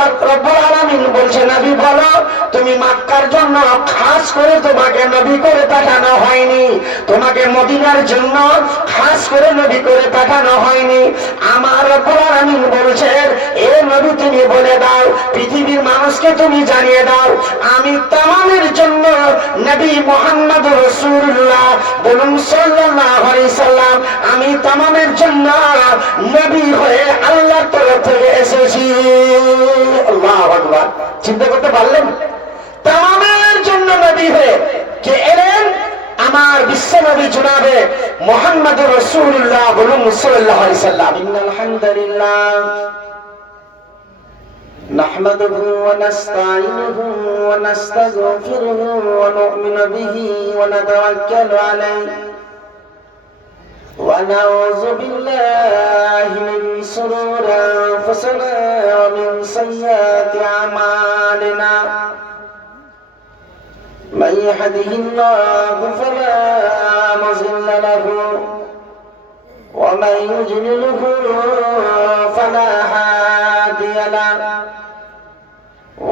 আল্লাহ রব্বুল আলামিন বলছে নবী বলো তুমি মক্কার জন্য খাস করে তোমাকে নবী করে পাঠানো হয়নি, তোমাকে মদিনার জন্য খাস করে নবী করে পাঠানো হয়নি। আমার রব্বুল আলামিন বলছেন এ নবী তুমি বলে দাও, পৃথিবীর মানুষকে তুমি জানিয়ে দাও আমি তামামের জন্য নবী মুহাম্মদ রাসূলুল্লাহ বলুন সাল্লাল্লাহু আলাইহি সাল্লাম আমি তামামের জন্য নবী হয়ে আল্লাহর তরফ থেকে এসেছি। আল্লাহু আকবার। চিন্তা করতে পারলেন? তামামের জন্য নবী হয়ে কে এলেন? আমার বিশ্ব নবী জনাবে মুহাম্মদ রাসূলুল্লাহ বলুন সাল্লাল্লাহু আলাইহি সাল্লাম। ইন্নাল হামদুলিল্লাহ نحمده ونستعينه ونستغفره ونؤمن به ونتوكل عليه ونعوذ بالله من شرور أنفسنا ومن سيئات أعمالنا من يهده الله فلا مضل له ومن يضلله فلا هادي له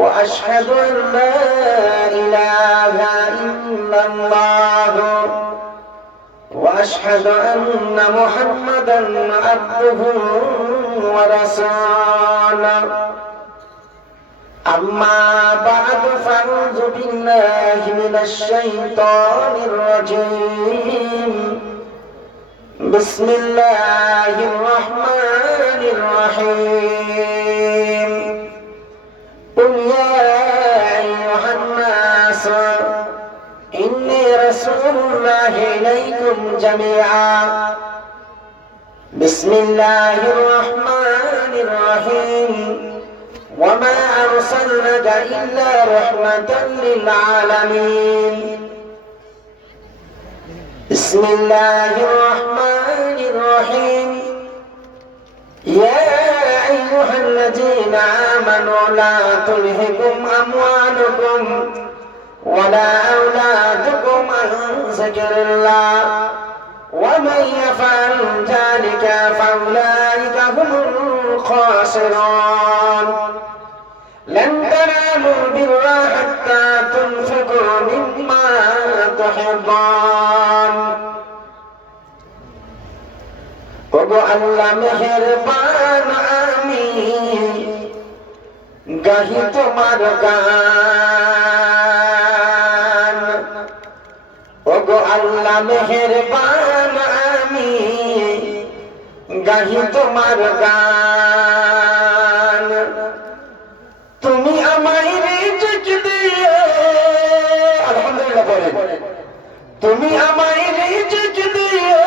وأشهد أن لا إله إلا الله وأشهد أن محمدا عبده ورسوله أما بعد فأعوذ بالله من الشيطان الرجيم بسم الله الرحمن الرحيم قل يا أيها الناس إني رسول الله إليكم جميعا بسم الله الرحمن الرحيم وما أرسلناك إلا رحمة للعالمين بسم الله الرحمن الرحيم يا أيها الذين آمنوا لا تلهكم أموالكم ولا أولادكم عن ذكر الله ومن يفعل ذلك فأولئك هم الخاسرون لن تنالوا البر حتى تنفقوا مما تحبون ওগো আল্লাহ মেহেরবান আমি গাহি তোমার গান, ওগো আল্লাহ মেহেরবান আমি গাহি তোমার গান। তুমি আমায় রিজিক দিও, আলহামদুলিল্লাহ বলে, তুমি আমায় রিজিক দিও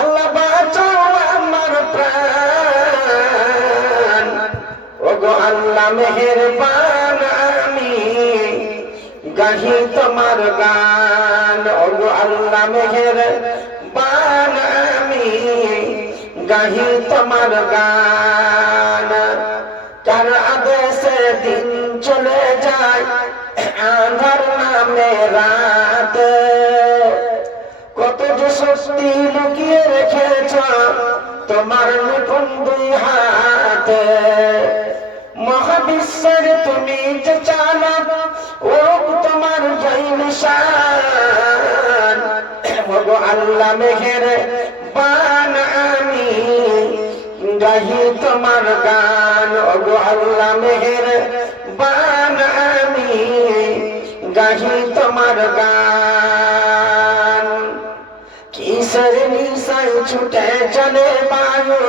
আল্লাহ বাঁচাও আমার প্রাণ। ওগো আল্লাহ মেহেরবান আমি গাহি তোমার গান, ওগো আল্লাহ মেহেরবান আমি গাহি তোমার গান। কার আদেশে দিন চলে যায় আঁধার নামে রাত, কত যে শক্তি লুকিয়ে রেখেছ তোমার নতুন দুই হাতে। মহাবিশ্বের তুমি যে চালক ও তোমার জয় নিশান। ওগো আল্লাহ মেহেরবান আমি গাহি তোমার গান, ওগো আল্লাহ মেহেরবান আমি গাহি তোমার গান। কিসের নিশায় ছুটে চলে বায়ু,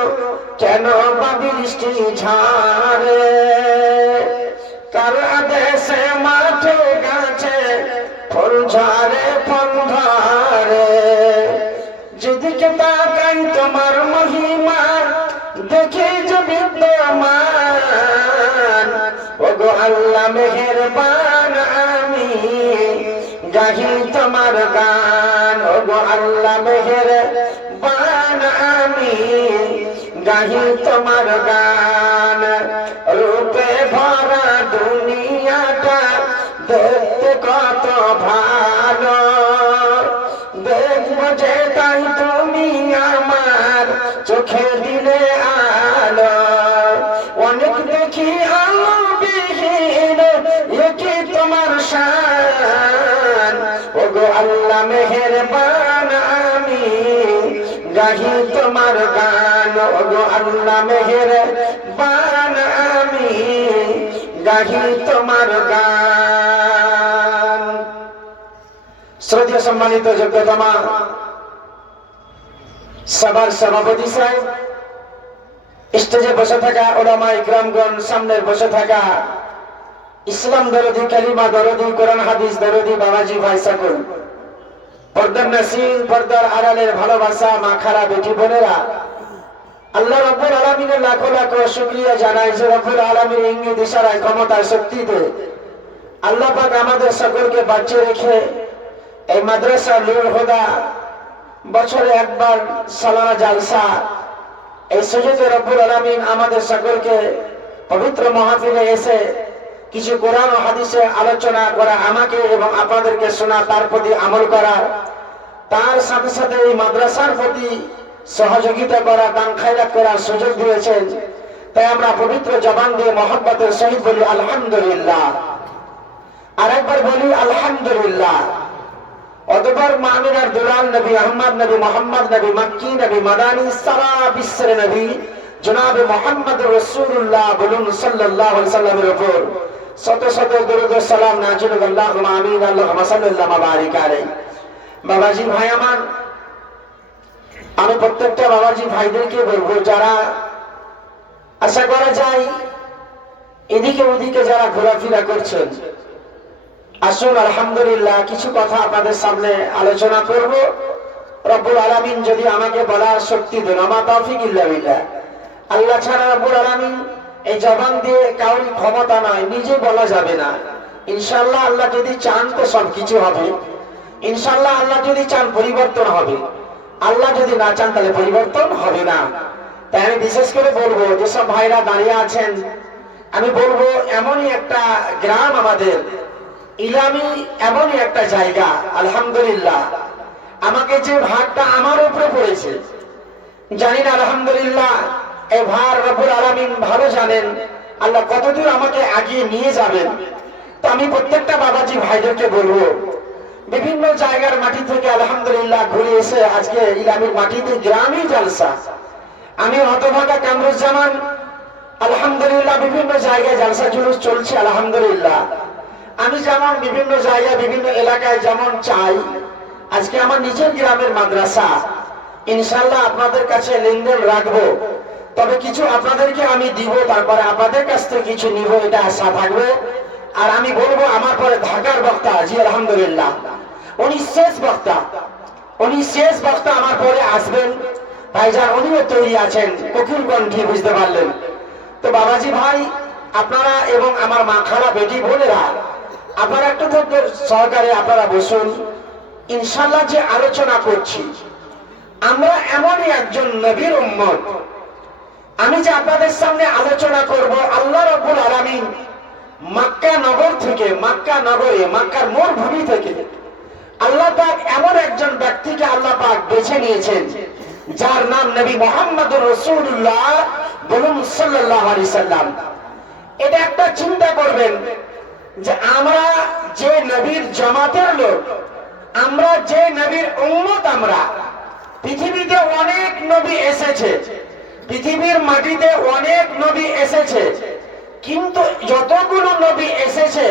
কেন বা বৃষ্টি ঝড়ে, কার আদেশে মাঠে গাছে ফুল ঝরে ফল ধরে। যেদিকে তাকাই তোমার মহিমা দেখি যে বিদ্যমান। ওগো আল্লাহ মেহেরবান আমি গাহি তোমার গান, ওগো আল্লাহ মেহেরবান আমি গাহি তোমার গান। রূপে ভরা দুনিয়াটা দেখতে কত ভালো, দেখবো যে তাই তুমি আমার চোখে দিলে আলো। অনেক দেখি মেহেরবান আমি গাহি তোমার গান, ওগো আল্লাহ মেহেরবান আমি গাহি তোমার গান। শ্রদ্ধেয় সম্মানিত যোগ্যতমা সবার সভাপতি সাহেব, স্টেজে বসে থাকা ওলামা ইকরামগণ, সামনের বসে থাকা ইসলাম দরদি, কালিমা দরদি, কোরআন হাদিস দরদি বাবাজি ভাই সকল, পর্দার নাসির, পর্দার আড়ালের ভালোবাসা মা খারা বেটি বোনেরা, আল্লাহ রাব্বুল আলামিনের লাখো লাখো শুকরিয়া জানাই যে রাব্বুল আলামিনের ইঙ্গিত ইশারায় ক্ষমতার শক্তিতে আল্লাহ পাক আমাদের সকলকে বাঁচিয়ে রেখে এই মাদ্রাসা নূর হুদা বছরে একবার সালানা জালসা, এই সুযোগে রব্বুল আলামিন আমাদের সকলকে পবিত্র মাহফিলে এসে কিছু কোরআন ও হাদিসে আলোচনা করা, আমাকে এবং আপনাদেরকে শোনা, তার প্রতি আমল করা, তার সাথে সাথে এই মাদ্রাসার প্রতি সহযোগিতা করা, দান খায়রাত করার সুযোগ দিয়েছেন। তাই আমরা পবিত্র জবান দিয়ে মহব্বতের সহিত বলি আলহামদুলিল্লাহ, আর একবার বলি আলহামদুলিল্লাহ। অতঃপর মামিনার দুলাল নবী আহমদ নবী মোহাম্মদ নবী মক্কি নবী মাদানী সারা বিশ্বের নবী জনাবে মোহাম্মদ রাসূলুল্লাহ বলুন সাল্লাল্লাহু আলাইহি ওয়াসাল্লামের উপর শত শত দরুদ ও সালাম নাযিল হোক। আল্লাহুম্মা আমিন, আল্লাহুম্মা সাল্লাল্লাহু ওয়া বারিক আলাইহি। বাবাজি ভাই আমার, আমি প্রত্যেকটা বাবাজি ভাইদেরকে বলবো, যারা আশা করা যায় এদিকে ওদিকে যারা ঘোরাফেরা করছেন, আসুন আলহামদুলিল্লাহ কিছু কথা আপনাদের সামনে আলোচনা করব। রব্বুল আলামিন যদি আমাকে বলার শক্তি দেন, আমা তাওফিক ইল্লা বিল্লাহ, আল্লাহ ছাড়া রব্বুল আলামিন এই জবান দিয়ে কাউরি ক্ষমতা নয়, নিজে বলা যাবে না। ইনশাআল্লাহ আল্লাহ যদি চান তো সবকিছু হবে, ইনশাআল্লাহ আল্লাহ যদি চান পরিবর্তন হবে, আল্লাহ যদি না চান তাহলে পরিবর্তন হবে না। তাই আমি বিশেষ করে বলবো, যেসব ভাইরা দাঁড়িয়ে আছেন, আমি বলবো এমনই একটা গ্রাম আমাদের ইলামি, এমনই একটা জায়গা, আলহামদুলিল্লাহ আমাকে যে ভাগটা আমার উপরে পড়েছে, জানি না আলহামদুলিল্লাহ এই ভার রব্বুল আলামিন ভালো জানেন আল্লাহ কতদূর আমাকে আগিয়ে নিয়ে যাবেন। তো আমি প্রত্যেকটা বাবাজি ভাইদেরকে বলবো, বিভিন্ন জায়গার মাটি থেকে আলহামদুলিল্লাহ ঘুরে এসে আজকে ইলামির মাটিতে গ্রামী জালসা, আমি হতভাগা কামরুজ্জামান, আলহামদুলিল্লাহ বিভিন্ন জায়গায় জালসা জুলুস চলছে আলহামদুলিল্লাহ। আমি যেমন বিভিন্ন জায়গায় বিভিন্ন এলাকায় যেমন চাই, আজকে আমার নিজের গ্রামের মাদ্রাসা, ইনশাআল্লাহ আপনাদের কাছে লেনদেন রাখবো, তবে কিছু আপনাদেরকে আমি দিব, তারপরে আপনাদের কাছ থেকে কিছু নিব, এটা আশা থাকবে। আর আমি বলবো আমার পরে ঢাকার বক্তা, জি আলহামদুলিল্লাহ উনি শেষ বক্তা আমার পরে আসবেন ভাইজান, উনিও তৈরি আছেন, কোকিল কণ্ঠী, বুঝতে পারলেন তো বাবাজি ভাই আপনারা এবং আমার মা খালা বেটি বোনেরা, আপনারা একটু সহকারে আপনারা বসুন। ইনশাআল্লাহ যে আলোচনা করছি, আমরা এমনই একজন নবীর উম্মত। আমি যে আপনাদের সামনে আলোচনা করব, আল্লাহ রাব্বুল আলামিন মক্কা নগর থেকে, মক্কা নগরে, মক্কার মরুভূমি থেকে আল্লাহ পাক এমন একজন ব্যক্তিকে আল্লাহ পাক বেছে নিয়েছেন, যার নাম নবী মুহাম্মদুর রাসূলুল্লাহ বলুন সাল্লাল্লাহু আলাইহি সাল্লাম। এটা একটা চিন্তা করবেন যে আমরা যে নবীর জামাতের লোক, আমরা যে নবীর উম্মত, আমরা পৃথিবীতে অনেক নবী এসেছে, পৃথিবীর মাটিতে অনেক নবী এসেছে, কিন্তু যতগুলো নবী এসেছে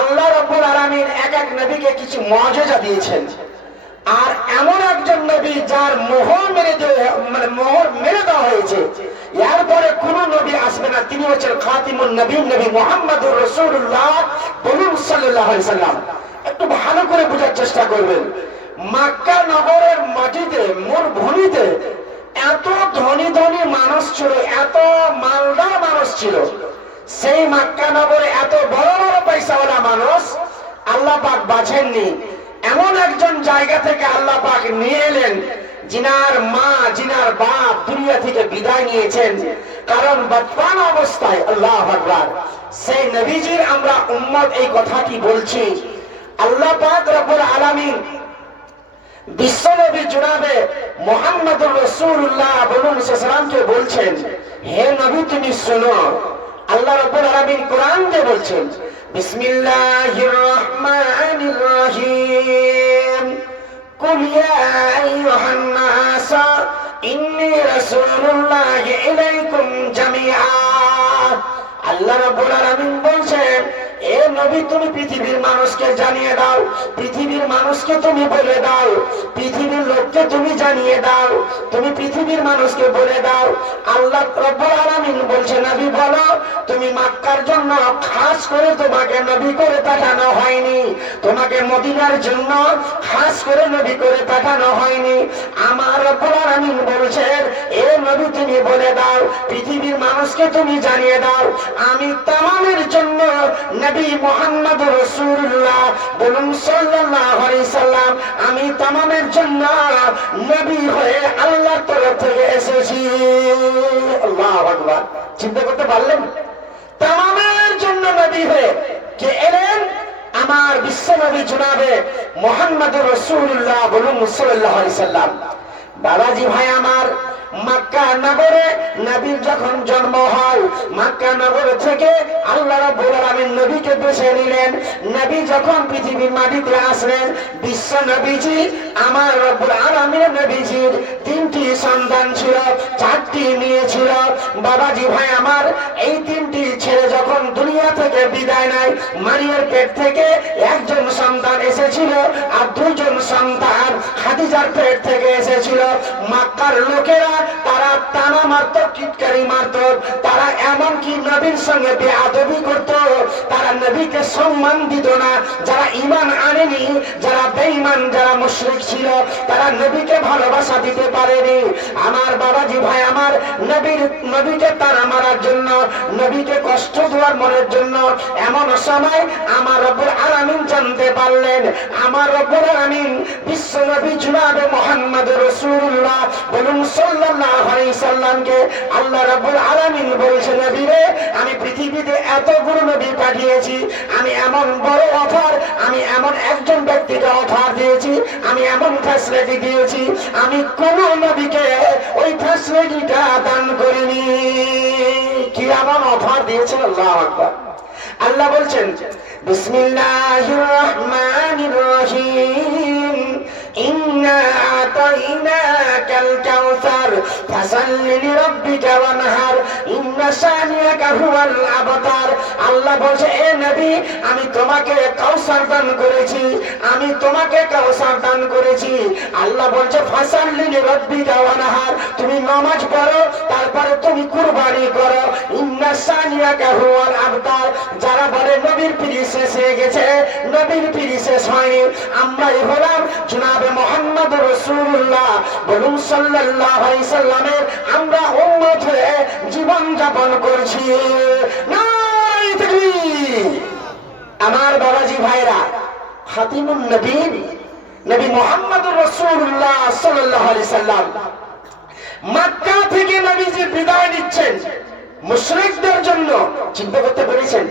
আল্লাহ রাব্বুল আলামিন এক এক নবীকে কিছু মুআজিজা দিয়েছেন। আর এমন একজন নবী যার মোহর মেরে দেওয়া হয়েছে, এরপরে কোন নবী আসবে না, তিনি হচ্ছেন খাতিমুন নবীন, নবী মুহাম্মদুর রাসূলুল্লাহ বলুন সাল্লাল্লাহু আলাইহি সাল্লাম। একটু ভালো করে বোঝার চেষ্টা করবেন, মক্কা নগরের মাটিতে, মরুভূমিতে এত ধনী ধনী মানুষ ছিল, এত মালদার মানুষ ছিল, সেই মক্কা নগরে এত বড় বড় পয়সাওয়ালা মানুষ আল্লাহ পাক বাছেননি। এমন একজন জায়গা থেকে আল্লাহ পাক নিয়ে এলেন, জিনার মা, জিনার বাপ দুনিয়া থেকে বিদায় নিয়েছেন, কারণ বর্তমান অবস্থায় আল্লাহু আকবার সেই নবীজির আমরা উম্মত, এই কথাটি বলছি। আল্লাহ পাক রব্বুল আলামিন বিশ্বনবী জনাবে মুহাম্মদুর রাসূলুল্লাহ বলুন সাল্লামকে বলছেন, হে নবী তুমি শুনো। আল্লাহ রাব্বুল আলামিন কোরআনে বলছেন, বিসমিল্লাহির রহমানির রহিম, কুল ইয়া আইয়ুহান নাস ইন্নী রাসূলুল্লাহি ইলাইকুম জামিআ। আল্লাহ রাব্বুল আলামিন বলছেন, এ নবী তুমি পৃথিবীর মানুষকে জানিয়ে দাও, পৃথিবীর মানুষকে তুমি বলে দাও, পৃথিবীর লোককে তুমি জানিয়ে দাও, তুমি পৃথিবীর মানুষকে বলে দাও। আল্লাহ রাব্বুল আলামিন বলছে, নবী বলো তুমি মক্কার জন্য খাস করে তোমাকে নবী করে পাঠানো হয়নি, তোমাকে মদিনার জন্য খাস করে নবী করে পাঠানো হয়নি। আমার রাব্বুল আলামিন বলছেন, এ নবী তুমি বলে দাও, পৃথিবীর মানুষকে তুমি জানিয়ে দাও, আমি তামামের জন্য নবী মুহাম্মদুর রাসূলুল্লাহ বলুন সাল্লাল্লাহু আলাইহি সাল্লাম, আমি তামামের জন্য নবী হয়ে আল্লাহর তরফ থেকে এসেছি। আল্লাহু আকবার। চিন্তা করতে পারলেন? তামামের জন্য নবী হয়ে কে এলেন? আমার বিশ্ব নবী জনাবে মুহাম্মদুর রাসূলুল্লাহ বলুন সাল্লাল্লাহু আলাইহি সাল্লাম। বাবাজি ভাই আমার, মক্কা নগরে নবীর যখন জন্ম হয়, মক্কা নগর থেকে আল্লাহ রাব্বুল আলামিন নবীকে বেছে নিলেন। নবী যখন পৃথিবীর মাটিতে আসলেন, বিশ্ব নবীজি আমার রব্বুল আলামিন নবীজির 3টি সন্তান ছিল, 4টি মেয়ে ছিল। বাবাজি ভাই আমার, এই 3টি ছেলে যখন দুনিয়া থেকে বিদায় নেয়, মারিয়ার পেট থেকে একজন সন্তান এসেছিল আর 2জন সন্তান খাদিজার পেট থেকে এসেছিল। মক্কার লোকেরা তারা টানা মারত, টিটকারি মারত, তারা এমনকি নবীর সঙ্গে বেয়াদবি করত, তারা নবীকে সম্মান দিত না। যারা ঈমান আনেনি, যারা বেঈমান, যারা মুশরিক ছিল, তারা নবীকে ভালোবাসা দিতে পারেনি। আমার বাবাজি ভাই আমার, নবীকে তারা মারার জন্য, নবীকে কষ্ট দেওয়ার মনের জন্য এমন সময় আমার রব্বুল আলামিন জানতে পারলেন, আমার রব্বুল আলামিন বিশ্ব নবী জনাবে মুহাম্মদুর রাসূলুল্লাহ বলুন সাল্লাল্লাহু আলাইহি সাল্লামকে আল্লাহ রাব্বুল আলামিন বলেছেন, নবী রে আমি পৃথিবীতে এতগুলো নবী পাঠিয়েছি, আমি এমন বড় অফার, আমি এমন একজন ব্যক্তিকে অফার দিয়েছি, আমি এমন ফ্যাসিলিটি দিয়েছি, আমি কোন নবীকে ওই ফ্যাসিলিটিটা দান করিনি। কি এমন অফার দিয়েছেন? আল্লাহু আকবার। আল্লাহ বলছেন, বিসমিল্লাহির রহমানির রহিম, ইন্না আতাইনাকাল কাউসার ফাসাল্লি লিরাব্বিকা ওয়ানহার ইন্না শানিয়াকা হুয়াল আবতার। আল্লাহ বলছে, এ নবী আমি তোমাকে কাউসার দান করেছি, আমি তোমাকে কাউসার দান করেছি। আল্লাহ বলছে, ফাসাল্লি লিরাব্বিকা ওয়ানহার, তুমি নামাজ পড়ো, তারপরে তুমি কুরবানি করো। ইন্না শানিয়াকা হুয়াল আবতার। যারা বলে নবীর পীর শেষ হয়ে গেছে, নবীর পীর শেষ হয়নি। আমরাই হলাম জনাবে মুহাম্মদুর রাসূলুল্লাহ বলুন সাল্লাল্লাহু আলাইহি সাল্লামের আমরা উম্মত হয়ে জীবন যাপন করছি। নারে তাকবীর। আমার বাবাজি ভাইরা, খাতিমুন নবীন নবী মুহাম্মদুর রাসূলুল্লাহ সাল্লাল্লাহু আলাইহি সাল্লাম মক্কা থেকে নবীজি বিদায় নিচ্ছেন মুশরিকদের জন্য। চিন্তা করতে পেরেছেন?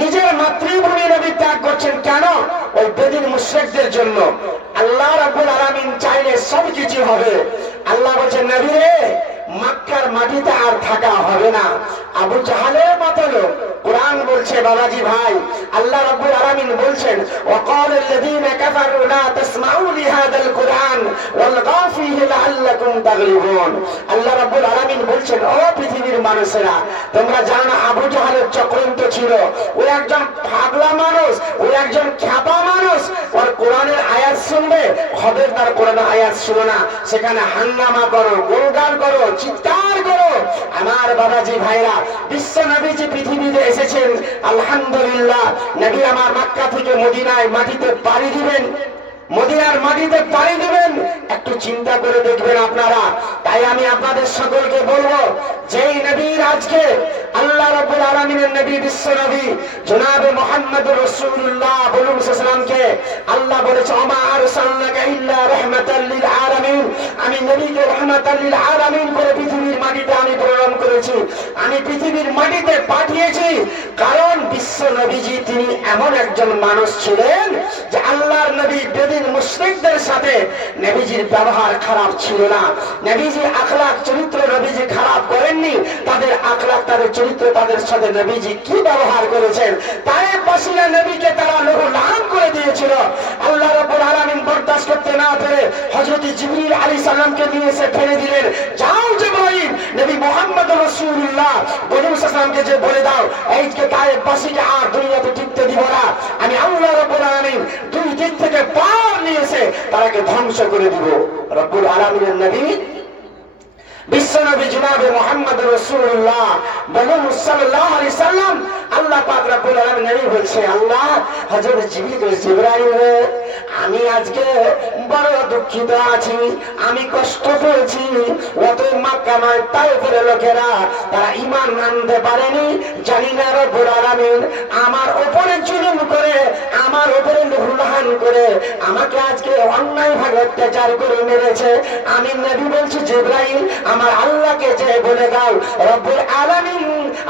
নিজের মাতৃভূমি নবী ত্যাগ করছেন কেন? ওই বেদিন মুশরিকদের জন্য। আল্লাহ রাব্বুল আলামিন চাইলে সবকিছু হবে। আল্লাহ বলছেন, নবী রে মক্কার মাটিতে আর থাকা হবে না। আবু জাহালের মতো লোক। কোরআন বলছে বাবাজি ভাই, আল্লাহ রাব্বুল আলামিন বলছেন, ওয়াকাল আল্লাযীনা কাফারু লা তাসমাউ লিহাদাল কুরআন ওয়ালগাউ ফীহি লাআল্লাকুম তাগলিবুন। আল্লাহ রাব্বুল আলামিন বলছেন, ও পৃথিবীর মানুষেরা, তোমরা জানো না আবু জাহালের চক্রান্ত ছিল। ওই একজন পাগলা মানুষ, ওই একজন খ্যাপা মানুষ। ওর কোরআনের আয়াত শুনবে, খবরদার কোরআনের আয়াত শুনো না, সেখানে হাঙ্গামা করো, গোলগাল করো, চিৎকার করো। আমার বাবাজি ভাইরা, বিশ্ব নবীজি পৃথিবীতে এসেছেন, আলহামদুলিল্লাহ। নবী আমার মক্কা থেকে মদিনায় মাটিতে পাড়ি দিবেন, মদিনার মাটিতে পাড়ি দিবেন, একটু চিন্তা করে দেখবেন আপনারা। তাই আমি আপনাদের সকলকে বলবো, যেই নবীর আজকে আল্লাহ রাব্বুল আলামিনের নবী বিশ্ব নবী জনাবে মুহাম্মদুর রাসূলুল্লাহ বলুন সাল্লামকে আল্লাহ বলেছে, ওমা আরসালনাকা ইল্লা রাহমাতাল লিল আলামিন, আমি নবীকে রাহমাতাল লিল আলামিন করে পৃথিবীর মাটিতে আমি প্রেরণ করেছি, আমি পৃথিবীর মাটিতে পাঠিয়েছি। কারণ বিশ্ব নবীজি তিনি এমন একজন মানুষ ছিলেন যে আল্লাহর নবী বেদিন মুশরিকদের সাথে নবীজির ব্যবহার খারাপ ছিল না। নবীজির আখলাক চরিত্র নবীজি খারাপ করেননি। তাদের আখলাক, তাদের চরিত্র, তাদের সাথে নবীজি কি ব্যবহার করেছেন, তায়েফবাসীরা নবীকে তারা লহু লাহান করে দিয়েছিল। আল্লাহ রাব্বুল আলামিন বরদাস্ত করতে না পেরে হযরত জিবরিল আলাইহিস সালামকে নিয়ে এসে ফেলে দিলেন, যাও জিবরাইল, নবী মুহাম্মদ রাসূলুল্লাহ বলুসালামকে যে বলে দাও এইকে তায়েফবাসীকে আর দুনিয়াতে টিকতে দিব না, আমি আল্লাহ রাব্বুল আলামিন দুই দিক থেকে পার নিয়ে এসে তারাকে ধ্বংস করে দিব। রব্বুল আলামিনের নবী বিশ্বনবী জনাবে মুহাম্মদ রাসূলুল্লাহ বলুন সাল্লাল্লাহু আলাইহি সাল্লাম, আল্লাহ পাক রব্বুল আলামিন নবী বলছে, আল্লাহ হযরত জিবরাইল, আমি আজকে বড় দুঃখিত আছি, আমি কষ্ট পেয়েছি। অত মক্কা নয় তায়েফের লোকেরা তারা ঈমান আনতে পারেনি। জানি না রব্বুল আলামিন আমার উপরে জুলুম করে, আমার উপরে লুহলাহান করে আমাকে আজকে অন্যায়ভাবে অত্যাচার করে মেরেছে। আমি নবী বলছি জিবরাইল, আমার আল্লাহকে যে বলে দাও, রব্বুল আলামিন,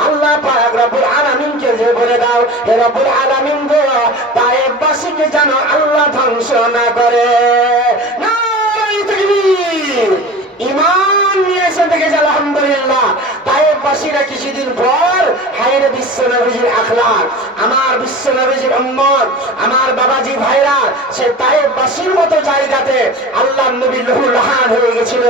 আল্লাহ পাক রব্বুল আলামিনকে যে বলে দাও, হে রব্বুল আলামিন গো, তায়েফবাসীকে যেন আল্লাহ ধ্বংস না করে। নারায়ে তাকবীর। ঈমান নিয়ে এসে দেখেছে আলহামদুলিল্লাহ তায়েফবাসীরা কিছুদিন পর হায়রে বিশ্বনবীর আখলাক, আমার বিশ্বনবীর উম্মত, আমার বাবাজি ভাইরা, সে তায়েফবাসীর মতো জায়গাতে আল্লাহর নবী লহুলাহান হয়ে গেছিল।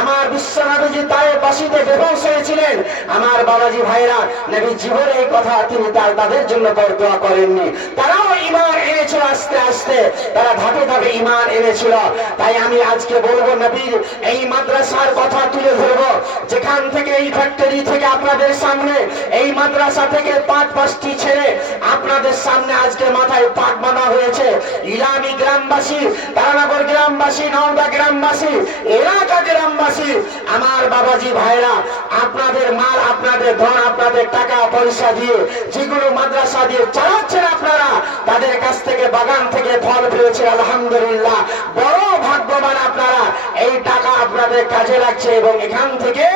আমার বিশ্বনবী তায়েফবাসীতে বেহুশ হয়েছিলেন। আমার বাবাজি ভাইরা, নবী জীবনে এই কথা তিনি তাদের জন্য বরদোয়া করেননি। তারাও ঈমান এনেছিল, আস্তে আস্তে তারা ধাপে ধাপে ঈমান এনেছিল। তাই আমি আজকে বলবো নবীর এই মাদ্রাসার কথা তুলে ধরবো, যেখান থেকে এই ফ্যাক্টরি থেকে আপনাদের সামনে, এই মাদ্রাসা থেকে ৫টি ছেলে আপনাদের সামনে আজকে মাথায় পাক বাঁধা হয়েছে। ইলামি গ্রামবাসী, তারানগর গ্রামবাসী, নওদা গ্রামবাসী, এলাকা গ্রামবাসী, আমার বাবাজি ভাইরা, আপনাদের মাল, আপনাদের ধন, আপনাদের টাকা পয়সা দিয়ে যেগুলো মাদ্রাসা দিয়ে চালাচ্ছেন আপনারা, তাদের কাছ থেকে বাগান থেকে ফল পেয়েছে আলহামদুলিল্লাহ। বড় ভাগ্যবান আপনারা। এই টাকা আপনাদের কাজে লাগছে এবং এখান থেকে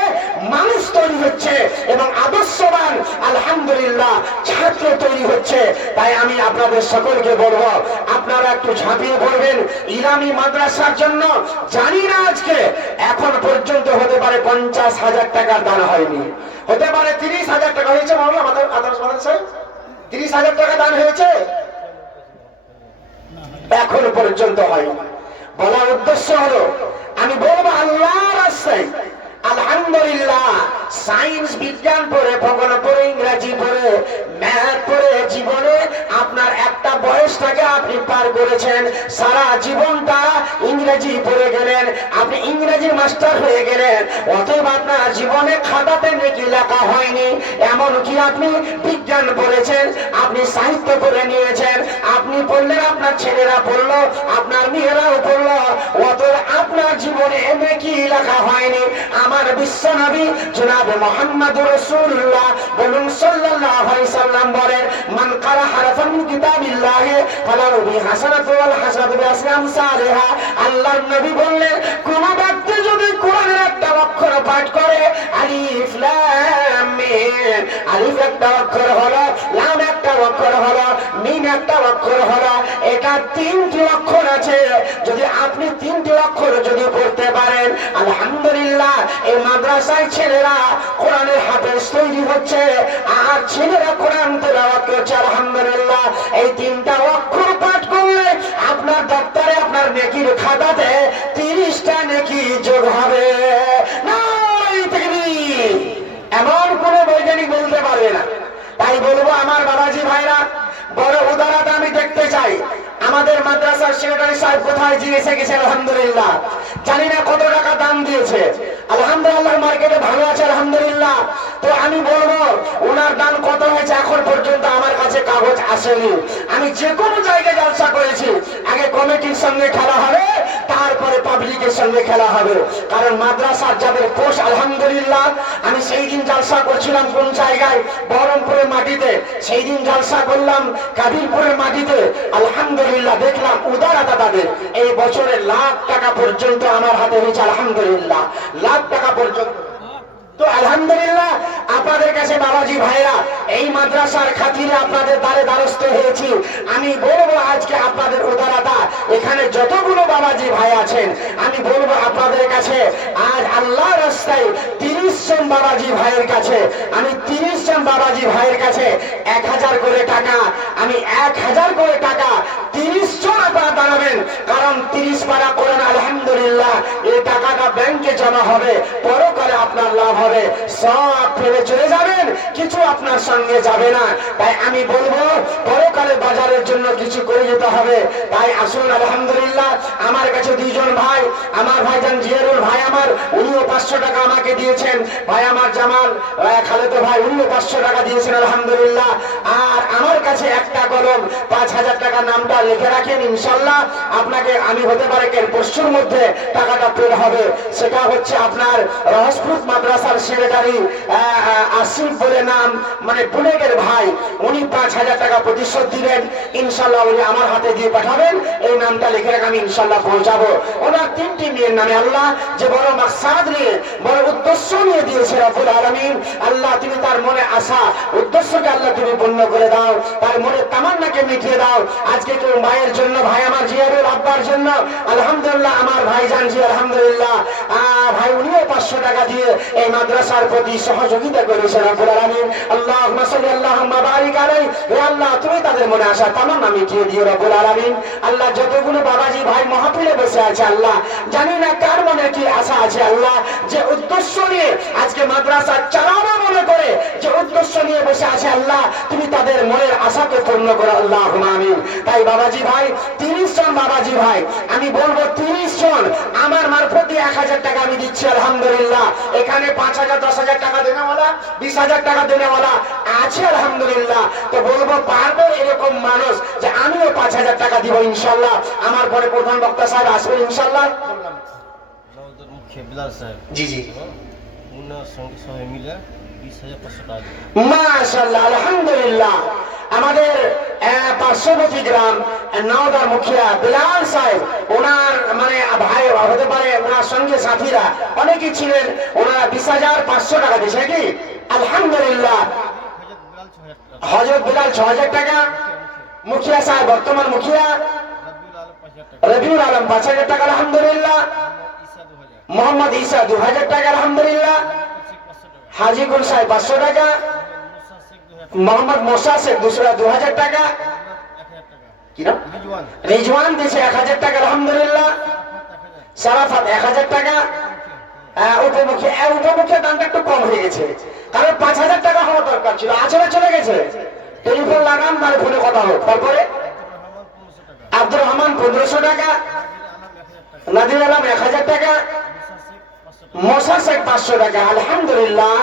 মানুষ তৈরি হচ্ছে এবং আদর্শবান আলহামদুলিল্লাহ ছাত্র তৈরি হচ্ছে। তাই আমি আপনাদের সকলকে বলবো, আপনারা একটু ঝাঁপিয়ে পড়বেন ইলামি মাদ্রাসার জন্য। জানি না আজকে এখন পর্যন্ত হতে পারে 50,000 টাকার দান হয়নি, হতে পারে 30,000 টাকা হয়েছে। মাওলানা মাদ্রাসায় 30,000 টাকা দান হয়েছে, এখন পর্যন্ত হয়নি। বলার উদ্দেশ্য হলো, আমি বলবো আল্লাহর রাস্তায় আলহামদুলিল্লাহ সায়েন্স, বিজ্ঞান পড়ে, ভূগোল পড়ে, ইংরেজি পড়ে, ম্যাথ পড়ে জীবনে আপনার একটা বয়সটাকে আপনি পার করেছেন, সারা জীবনটা ইংরেজি পড়ে গেলেন, আপনি ইংরেজির মাস্টার হয়ে গেলেন। অতএব আপনার জীবনে খাতাতে নেকি লেখা হয়নি। এমনকি আপনি বিজ্ঞান পড়েছেন, আপনি সাহিত্য পড়ে নিয়েছেন, আপনি পড়লেন, আপনার ছেলেরা পড়লো, আপনার মেয়েরাও পড়লো, অতএব আপনার জীবনে নেকি লেখা হয়নি। আমার বিশ্বনবী জনাবে মুহাম্মদ রাসূলুল্লাহ বলুন সাল্লাল্লাহু আলাইহি সাল্লাম বলেন, মান ক্বারা হারফান মিন কিতাবিল্লাহ ফালাহু বিহাসানাতু ওয়াল হাসানাতু বিআশরি আমসালিহা। আল্লাহর নবী বললেন, কোন ব্যক্তি যদি কোরআনের একটা অক্ষর পাঠ করে, আলিফ লাম মিম, আলিফ একটা অক্ষর হলো, লাম একটা অক্ষর হলো, মিম একটা অক্ষর হলো, এটা 3টি অক্ষর আছে। যদি আপনি 3টি অক্ষর যদি পড়তে পারেন, আলহামদুলিল্লাহ এই মাদ্রাসায় ছেলেরা কোরআনের হাফেজ তৈরি হচ্ছে, আর ছেলেরা কোরআন তেলাওয়াত করছে আলহামদুলিল্লাহ। এই 3টা অক্ষর পাঠ করলে আপনার দপ্তরে, আপনার নেকির খাতাতে 30টা নেকি যোগ হবে। নারায়ে তাকবীর। এমন কোন বৈজ্ঞানিক বলতে পারবে না। তাই বলবো আমার বাবাজি ভাইরা, বড় উদারতা আমি দেখতে চাই। আমাদের মাদ্রাসার সেক্রেটারি সাহেব কোথায় জিএসে গেছে আলহামদুলিল্লাহ, জানি না কত টাকা দাম দিয়েছে, আলহামদুলিল্লাহ মার্কেটে ভালো আছে আলহামদুলিল্লাহ। তো আমি বলবো ওনার দাম কত হয়েছে এখন পর্যন্ত আমার কাছে কাগজ আসেনি। আমি যে কোনো জায়গায় জলসা করেছি, আগে কমিটির সঙ্গে খেলা হবে, তারপরে পাবলিকের সঙ্গে খেলা হবে। কারণ মাদ্রাসার যাদের কোষ আলহামদুলিল্লাহ, আমি সেই দিন জলসা করছিলাম কোন জায়গায়, বহরমপুরের মাটিতে, সেই দিন জলসা করলাম কাদিরপুরের মাটিতে, আলহামদুলিল্লাহ দেখলাম উদারতা তাদের। এই বছরে লাখ টাকা পর্যন্ত আমার হাতে হয়েছে আলহামদুলিল্লাহ, লাখ টাকা পর্যন্ত। তো আলহামদুলিল্লাহ আপনাদের কাছে বাবাজি ভাইরা, এই মাদ্রাসার খাতিরে আপনাদের দ্বারে দ্বারস্থ হয়েছি। আমি বলবো আজকে আপনাদের উদারতা এখানে যতগুলো বাবাজি ভাই আছেন আমি বলবো আপনাদের কাছে আজ আল্লাহ রাস্তায় 30 জন বাবাজি ভাইয়ের কাছে আমি 30 জন বাবাজি ভাইয়ের কাছে 1000 করে টাকা আমি 1000 করে টাকা 30 জন আপনারা দাঁড়াবেন, কারণ 30 পারা করেন আলহামদুলিল্লাহ এই টাকাটা ব্যাংকে জমা হবে, পরকালে আপনার লাভ হবে, সব ফেলে চলে যাবেন, কিছু আপনার সঙ্গে যাবে না। তাই আমি বলবো পরকালে বাজারের জন্য কিছু করে যেতে হবে। তাই আসুন আলহামদুলিল্লাহ আমার কাছে 2 জন ভাই, আমার ভাইজান জিয়ারুল ভাই আমার উনিও 500 টাকা আমাকে দিয়েছেন, ভাই আমার জামাল খালেদ ভাই উনিও 500 টাকা দিয়েছেন আলহামদুলিল্লাহ। আর আমার কাছে একটা কলম 5000 টাকা নামটা লিখে রাখেন, ইনশাল্লাহ আপনাকে আমি হতে পারে কেন পরশুর মধ্যে টাকাটা পেড হবে। সেটা হচ্ছে আপনার রহসপুর মাদ্রাসার সেক্রেটারি আসিফ বলে নাম, মানে বুলেটের ভাই, উনি 5000 টাকা প্রতিশোধ দিবেন ইনশাল্লাহ, উনি আমার হাতে দিয়ে পাঠাবেন, এই নামটা লিখে রাখে আমি ইনশাল্লাহ পৌঁছাবো। ওনার 3টি মেয়ের নামে আল্লাহ যে বড় মাকসাদ নিয়ে বড় উদ্দেশ্য নিয়ে দিয়েছে রব্বুল আলামিন, আল্লাহ তুমি তার মনে আশা উদ্দেশ্যকে আল্লাহ তুমি পূর্ণ করে দাও, তার মনে তামান্নাকে মিটিয়ে দাও। আজকে তো মায়ের জন্য ভাই আমার জিয়ারুল আব্বার জন্য আলহামদুলিল্লাহ আমার ভাইজান জি আলহামদুলিল্লাহ ভাই উনিও 500 টাকা দিয়ে এই মাদ্রাসার প্রতি সহযোগিতা করেছে রব্বুল আলামিন। আল্লাহুম্মা সাল্লি আল্লাহুম্মা বারিক আলাইহি, হে আল্লাহ তুমি তাদের মনে আশা তামান্না মিটিয়ে দিও রব্বুল আলামিন। আল্লাহ যতগুলো বাবাজি ভাই মাহফিলে বসে আছে আল্লাহ জানি না কার মনে কি আশা আছে আল্লাহ, যে উদ্দেশ্য নিয়ে আজকে মাদ্রাসা চালানো মনে করে যে উদ্দেশ্য নিয়ে বসে আছে আল্লাহ তুমি তাদের মনের আশাকে পূর্ণ করো আল্লাহুম্মা আমিন। তাই বাবাজি ভাই 30 জন বাবাজি ভাই আমি বলবো 30 জন আমার মারফতে 1000 টাকা আমি দিচ্ছি আলহামদুলিল্লাহ। এখানে 5000 10,000 টাকা দেনেওয়ালা 20,000 টাকা দেনেওয়ালা আছে আলহামদুলিল্লাহ। তো বলবো পারবে এরকম মানুষ যে আমিও 5000 টাকা দিব ইনশাআল্লাহ। আমার পরে প্রধান বক্তা সাহেব আসবেন ইনশাআল্লাহ। জি জি মাশাআল্লাহ আলহামদুলিল্লাহ। আমাদের পার্শ্ববর্তী গ্রাম নওদার মুখিয়া বিলাল সাহেব, ওনার মানে ভাই হতে পারে, ওনার সঙ্গে সাথীরা অনেকেই ছিলেন, ওনারা 20,500 টাকা দিয়েছে কি আলহামদুলিল্লাহ। হযরত বিলাল 6000 টাকা, মুখিয়া সাহেব বর্তমান মুখিয়া রবিউল আলম 5000 টাকা আলহামদুলিল্লাহ, মোহাম্মদ ঈসা 2000 টাকা আলহামদুলিল্লাহ, হাজি গুল সাহেব 500 টাকা, মোহাম্মদ মোসা শেখ 2000 টাকা, কি নাম রিজওয়ান দিয়েছে 1000 টাকা আলহামদুলিল্লাহ, সারাফাত 1000 টাকা। উপমুখে দামটা একটু কম হয়ে গেছে, কারণ 5000 টাকা হওয়া দরকার ছিল, আচরে চলে গেছে। টেলিফোন লাগান তার ফোনে কথা হোক। তারপরে আব্দুর রহমান 1500 টাকা, নাদির আলম 1000 টাকা, মোসা শেখ 500 টাকা আলহামদুলিল্লাহ।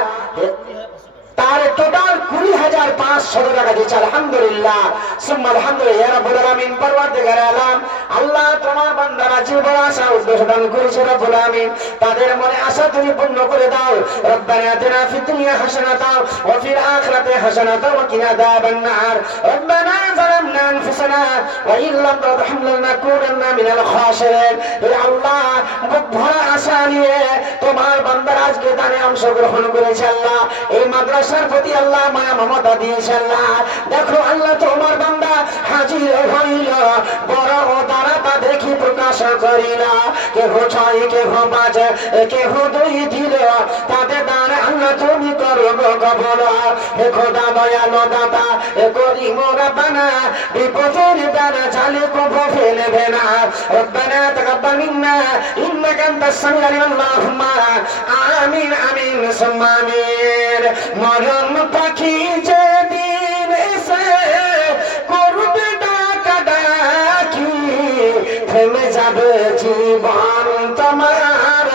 তার টোটাল 20,500 টাকা দিচ্ছে আলহামদুলিল্লাহ। সুম্মা আলহামদুলিল্লাহ ইয়া রাব্বুল আলামিন পরওয়ারদিগার আলাম আল্লাহ তোমার বান্দারা যে বড় আশা উদ্দেশ্য দান করেছে রব্বুল আলামিন তাদের মনে আশা তুমি পূর্ণ করে দাও। রব্বানা আতিনা ফিদ দুনিয়া হাসানাতাও ওয়া ফিল আখিরাতি হাসানাতাও ওয়া কিনা আযাবান নার। রব্বানা যালামনা আনফুসানা ওয়া ইন লাম তারহাম লানাকুনান্না মিনাল খাসিরিন। হে আল্লাহ বুক ভরা আশা নিয়ে তোমার বান্দারা আজকে দানে অংশগ্রহণ করেছে আল্লাহ, এই মাদ্রাসার প্রতি আল্লাহ মায়া মমতা দিয়েছে আল্লাহ। দেখো আল্লাহ তোমার বান্দা হাজির হইল, বড় ও দাঁড়াতা দেখি প্রকাশ করিল, কেহ 6 কেহ 5 কেহ 2 দিল, তাদের দান আল্লাহ তুমি করো কবুল। হে খোদা দয়ালু দাতা করিম রব্বানা বিপদের দ্বারা চালে কবু ফেলবে না। রব্বানা তাকাব্বাল মিন্না ইন্নাকা আনতাস সামিউল আলিম। আল্লাহুম্মা আমিন আমিন সুম্মা আমিন। মরণ পাখি যেদিন এসে করবে ডাকা ডাকি, থেমে যাবে জীবন তোমার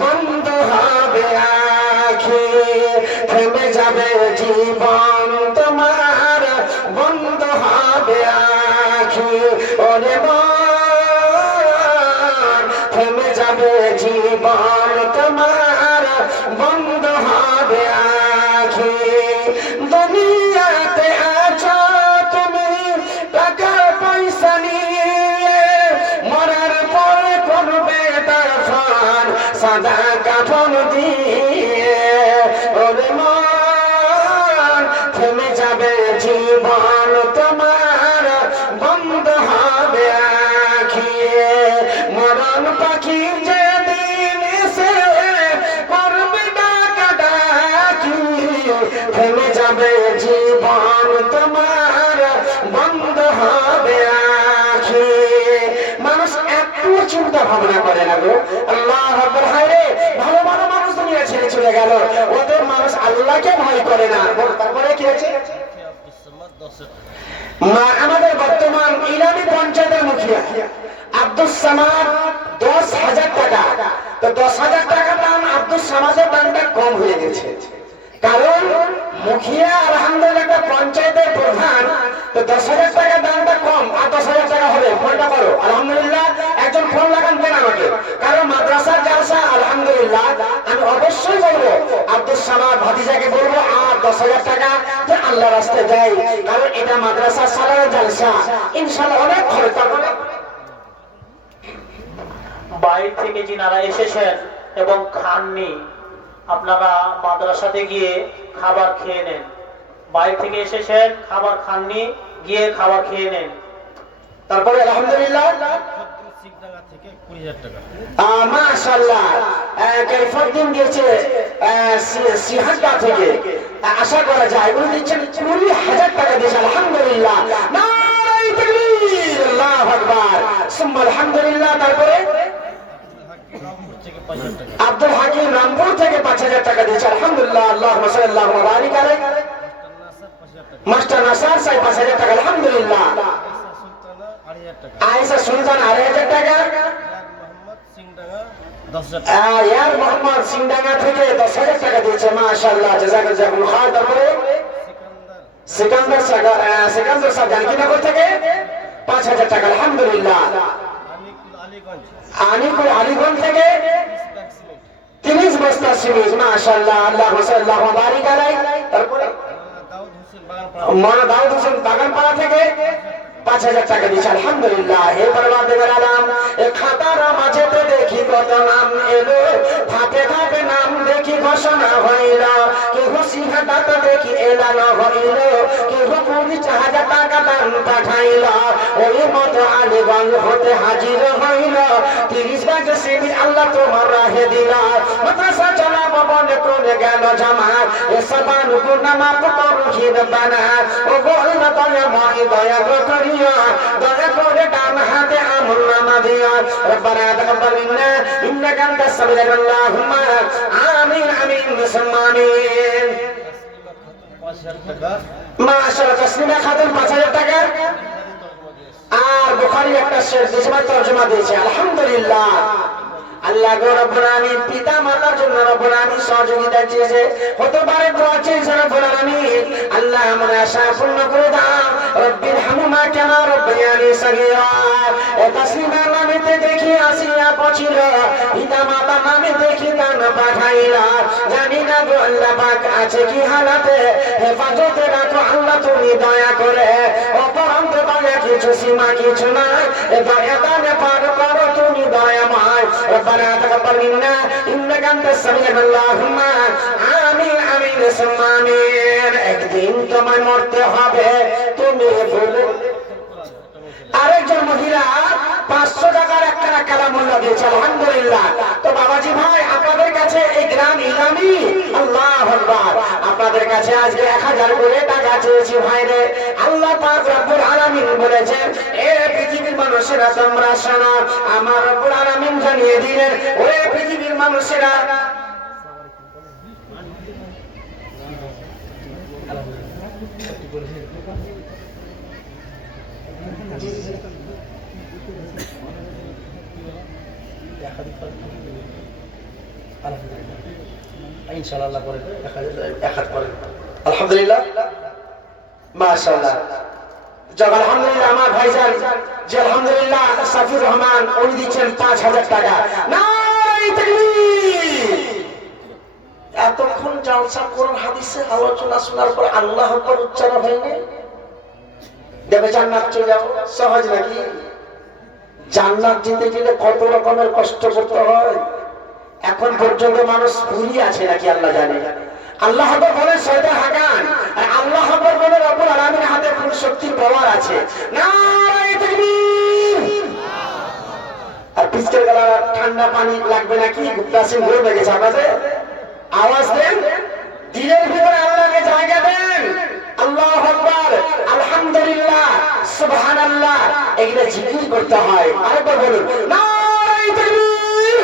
বন্ধ হবে আখি, থেমে যাবে জীবন তোমার বন্ধ হবে আখি। ওরে মন থেমে যাবে জীবন তোমার বন্ধ হবে আখি। দুনিয়াতে আছো তুমি টাকা পয়সা নিয়ে, মরার পরে করবে দাফন সাদা কাফন দিয়ে। ওরে মন থেমে যাবে জীবন তোমার বন্ধ হবে আখি। প্রাণ পাখি যেদিন সে করবে ডাকাডাকি থেমে যাবে জীবন তোমার বন্ধ হবে আখি। মানুষ একটু চিন্তা ভাবনা করে না গো। আল্লাহ আকবার, হায় রে, ভালো ভালো মানুষ দুনিয়া ছেড়ে চলে গেল, ওদের মানুষ আল্লাহকে ভয় করে না। তারপরে কি হয়েছে? আমাদের বর্তমান ইলামি পঞ্চায়েতের মুখিয়া আব্দুস সামাদ 10,000 টাকা। তো 10,000 টাকা দাম আব্দুস সামাদের দামটা কম হয়ে গেছে, কারণ মুখিয়া আলহামদুলিল্লাহ একটা পঞ্চায়েতের প্রধান, তো 10,000 টাকা দামটা কম, আর 10,000 টাকা হবে। ফোনটা করো আলহামদুলিল্লাহ, একজন ফোন লাগান দেন আমাকে, কারণ মাদ্রাসার জালসা আলহামদুলিল্লাহ আমি অবশ্যই বলবো আব্দুস সামাদ ভাতিজাকে বলবো আর 10,000 টাকা যে আল্লাহ রাস্তায় দেয়, কারণ এটা মাদ্রাসার সালার জালসা, ইনশাআল্লাহ অনেক খরচ হবে। বাইরে থেকে যিনারা এসেছেন এবং খাননি, আপনারা মাদ্রাসাতে গিয়ে খাবার খেয়ে নেন। বাইরে থেকে এসেছেন, খাবার খাননি, গিয়ে খাবার খেয়ে নেন। তারপরে আলহামদুলিল্লাহ মাশাআল্লাহ কাইফুদ্দিন দিয়েছে সিহাট্টা থেকে, আশা করা যায় উনি দিচ্ছেন 20,000 টাকা দিয়েছে। আলহামদুলিল্লাহ, নারায়ে তাকবীর, আল্লাহু আকবার, সুম্মা আলহামদুলিল্লাহ। তারপরে আব্দুল হাকিম রামপুর থেকে 5,000 টাকা দিয়েছে। আলহামদুলিল্লাহ, আল্লাহুম্মা সাল্লাল্লাহু ওয়া বারিক আলাইহি। মাস্টার নাসার সাহেব 5,000 টাকা। আলহামদুলিল্লাহ। আয়েশা সুলতান 2,500 টাকা। ইয়ার মোহাম্মদ সিংডাঙ্গা থেকে 10,000 টাকা দিয়েছে। মাশাআল্লাহ, জাযাকাল্লাহু খায়র। তারপরে সিকান্দার সাহেব জানকীনগর থেকে 5,000 টাকা। আলহামদুলিল্লাহ। আনিকুল আলীগঞ্জ থেকে 30 বস্তা সিমেন্ট। মাশাআল্লাহ, আল্লাহুম্মা সাল্লাল্লাহু ওয়া বারিক আলাইহি। তারপরে মাওলানা দাউদ হোসেন বাগানপাড়া থেকে 5,000 টাকা দিয়েছে। আলহামদুলিল্লাহ। হে পরওয়ারদিগার আলম, এ খাতার মাঝেতে দেখি কত নাম এলো, ধাপে ধাপে নাম দেখি ঘোষণা হইল, কেহ সিংহাটাত দেখি এলানো হইল, কেহ 20,000 টাকা দান পাঠাইল, ওই মতো আলীগঞ্জ হতে হাজির হইল, 30 ব্যাগ সিমেন্ট আল্লাহ তোমার রাহে দিল, মাদ্রাসা চলা ভবনে করে গেল জামা, এ সবান গুনাহ করহিন বানা, ও বল না দয়াময় দয়া করি, দয়া করে ডান হাতে আমলনামা দিও, রব্বানা তাকাব্বাল মিন্না ইন্নাকা আনতাস সামিউল আলিম, আল্লাহুম্মা আমিন আমিন মুসলমানিন। মাশাআল্লাহ, তাসলিমা খাতুন 5,000 টাকা। আর বুখারী একটা শের দিশমা তরজমা দিয়েছে। আলহামদুলিল্লাহ। আল্লাহ গো রব্বুল আলামিন পিতা মাতার জন্য রব্বুল আলামিন সহযোগিতা চেয়েছে, হতে পারে দোয়া চেয়েছে রব্বুল আলামিন, আল্লাহ আমার আশা পূর্ণ করে দাও। রব্বির হামহুমা কামা রব্বায়ানি সগীরা। এ তাসলিমা নামেতে দেখি আসিয়া পছিল, পিতা মাতা নামে দেখি দান পাঠাইলা, জানি না গো আল্লাহ পাক আছে কি হালাতে, হেফাজতে রাখো আল্লাহ তুমি দয়া করে, অপরন্ত দয়া কিছু সীমা কিছু নাই, এ দয়া দানে পার করো তুমি দয়াময়, রব্বানা তাকাব্বাল মিন্না ইন্নাকা আনতাস সামিউল আলিম, আল্লাহুম্মা আমিন আমিন সুম্মা আমিন। একদিন তোমায় মরতে হবে, তুমি বলে। আরেকজন মহিলা 500 টাকার একটা কালামুল্লাহ দিয়েছে। আলহামদুলিল্লাহ। তো বাবাজি ভাই, আপনাদের কাছে এই গ্রাম ইলামি, আল্লাহু আকবার, আপনাদের কাছে আজকে 1,000 করে টাকা চেয়েছি ভাইরে। আল্লাহ পাক রব্বুল আলামিন বলেছেন, এ পৃথিবীর মানুষেরা তোমরা শোনো, আমার রব্বুল আলামিন জানিয়ে দিলেন, ওরে পৃথিবীর মানুষেরা, ইনশাআল্লাহ পরে আলহামদুলিল্লাহ। মাশাআল্লাহ, যাক আলহামদুলিল্লাহ। আমার ভাইজান যে আলহামদুলিল্লাহ সাফির রহমান, উনি দিচ্ছেন 5,000 টাকা। নারায়ে তাকবীর। এতক্ষণ জালসা কোরআন হাদিসের আলোচনা শোনার পর আল্লাহু আকবার উচ্চারণ হয়নি, দেবে জান্নাত চলে যাও, সহজ নাকি? জান্নাত যেতে গেলে কত রকমের কষ্ট করতে হয়, এখন পর্যন্ত মানুষ ভুলি আছে নাকি আল্লাহ জানে। আল্লাহ আকবার বলে শয়তান হাকান, আর আল্লাহ আকবার বলে রব্বুল আলামিনের হাতে ফুল শক্তি পাওয়ার আছে। নারায়ে তাকবীর। আর পিছকের গলা ঠান্ডা পানি লাগবে নাকি গুপ্তা সিং বলবে গেছে আপনাদের আওয়াজ দেন দিলের ভিতরে আল্লাহকে জায়গা দেন আল্লাহু আকবার আলহামদুলিল্লাহ সুবহানাল্লাহ এগুলো জিকির করতে হয় আরেকবার বলুন নারায়ে তাকবীর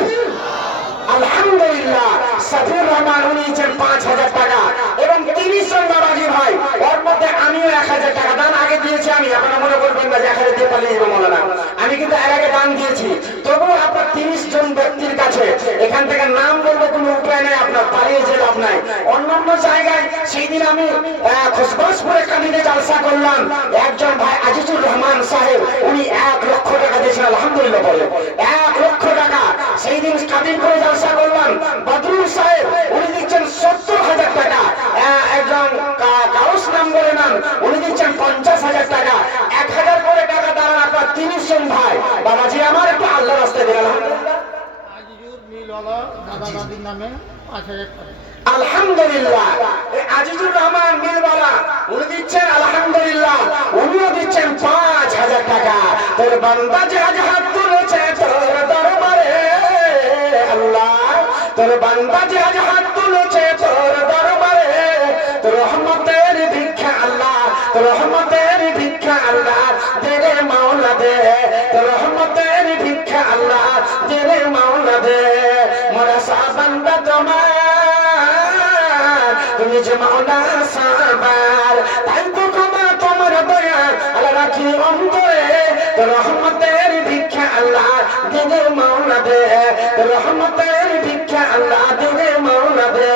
আলহামদুলিল্লাহ সাফিউর রহমান উনি দিচ্ছেন 5000 টাকা এবং 30 জন বাবাজি ভাই ওর মধ্যে আমিও 1000 টাকা দান আগে দিয়েছি আমি আপনারা মনে করবেন না যে 1000 দিয়ে পালিয়ে যাবো মনে না আমি কিন্তু এর আগে দান দিয়েছি তবুও আপনার 30 জন ব্যক্তির কাছে এখান থেকে নাম বলবো কোনো উপায় নেই আপনার পালিয়ে যে লাভ নাই অন্যান্য জায়গায় সেই দিন আমি খুশবাসপুরে কামিনে জালসা করলাম একজন ভাই আজিজুর রহমান সাহেব উনি 1 লক্ষ টাকা দিয়েছেন আলহামদুলিল্লাহ বলে 1 লক্ষ টাকা সেই দিন কামিনপুরে জালসা করলাম বদরুল সাহেব উনি দিচ্ছেন 70,000 টাকা একজন কাউস নাম বলে নাম উনি দিচ্ছেন 50,000 টাকা 1000 করে টাকা দাঁড়ান আপনার 30 জন ভাই বাবাজি আমার একটু আল্লাহ রাস্তায় দিন আলহামদুলিল্লাহ আজিজুর মিলওয়ালা দাদা দাদির নামে 5,000 টাকা আলহামদুলিল্লাহ আজিজুর রহমান মিলওয়ালা উনি দিচ্ছেন আলহামদুলিল্লাহ উনিও দিচ্ছেন 5,000 টাকা তোর বান্দা যে আজ হাত তুলেছে তোর দরবারে আল্লাহ তোর বান্দা যে আজ হাত তুলেছে তোর দরবারে তোর রহমতের ভিক্ষা আল্লাহ তোর রহমতের ভিক্ষা আল্লাহ দে রে মাওলা দে তোর রহমতের ভিক্ষা আল্লাহ দে রে মাওলা দে মোরা সাবান্দা তোমার তুমি যে মাওলা সাবার তাই তো ক্ষমা তোমার দয়া আল্লাহ রাখি অন্তরে তোর রহমতের ভিক্ষা আল্লাহ দে রে মাওলা দে তোর রহমতের ভিক্ষা আল্লাহ দে রে মাওলা দে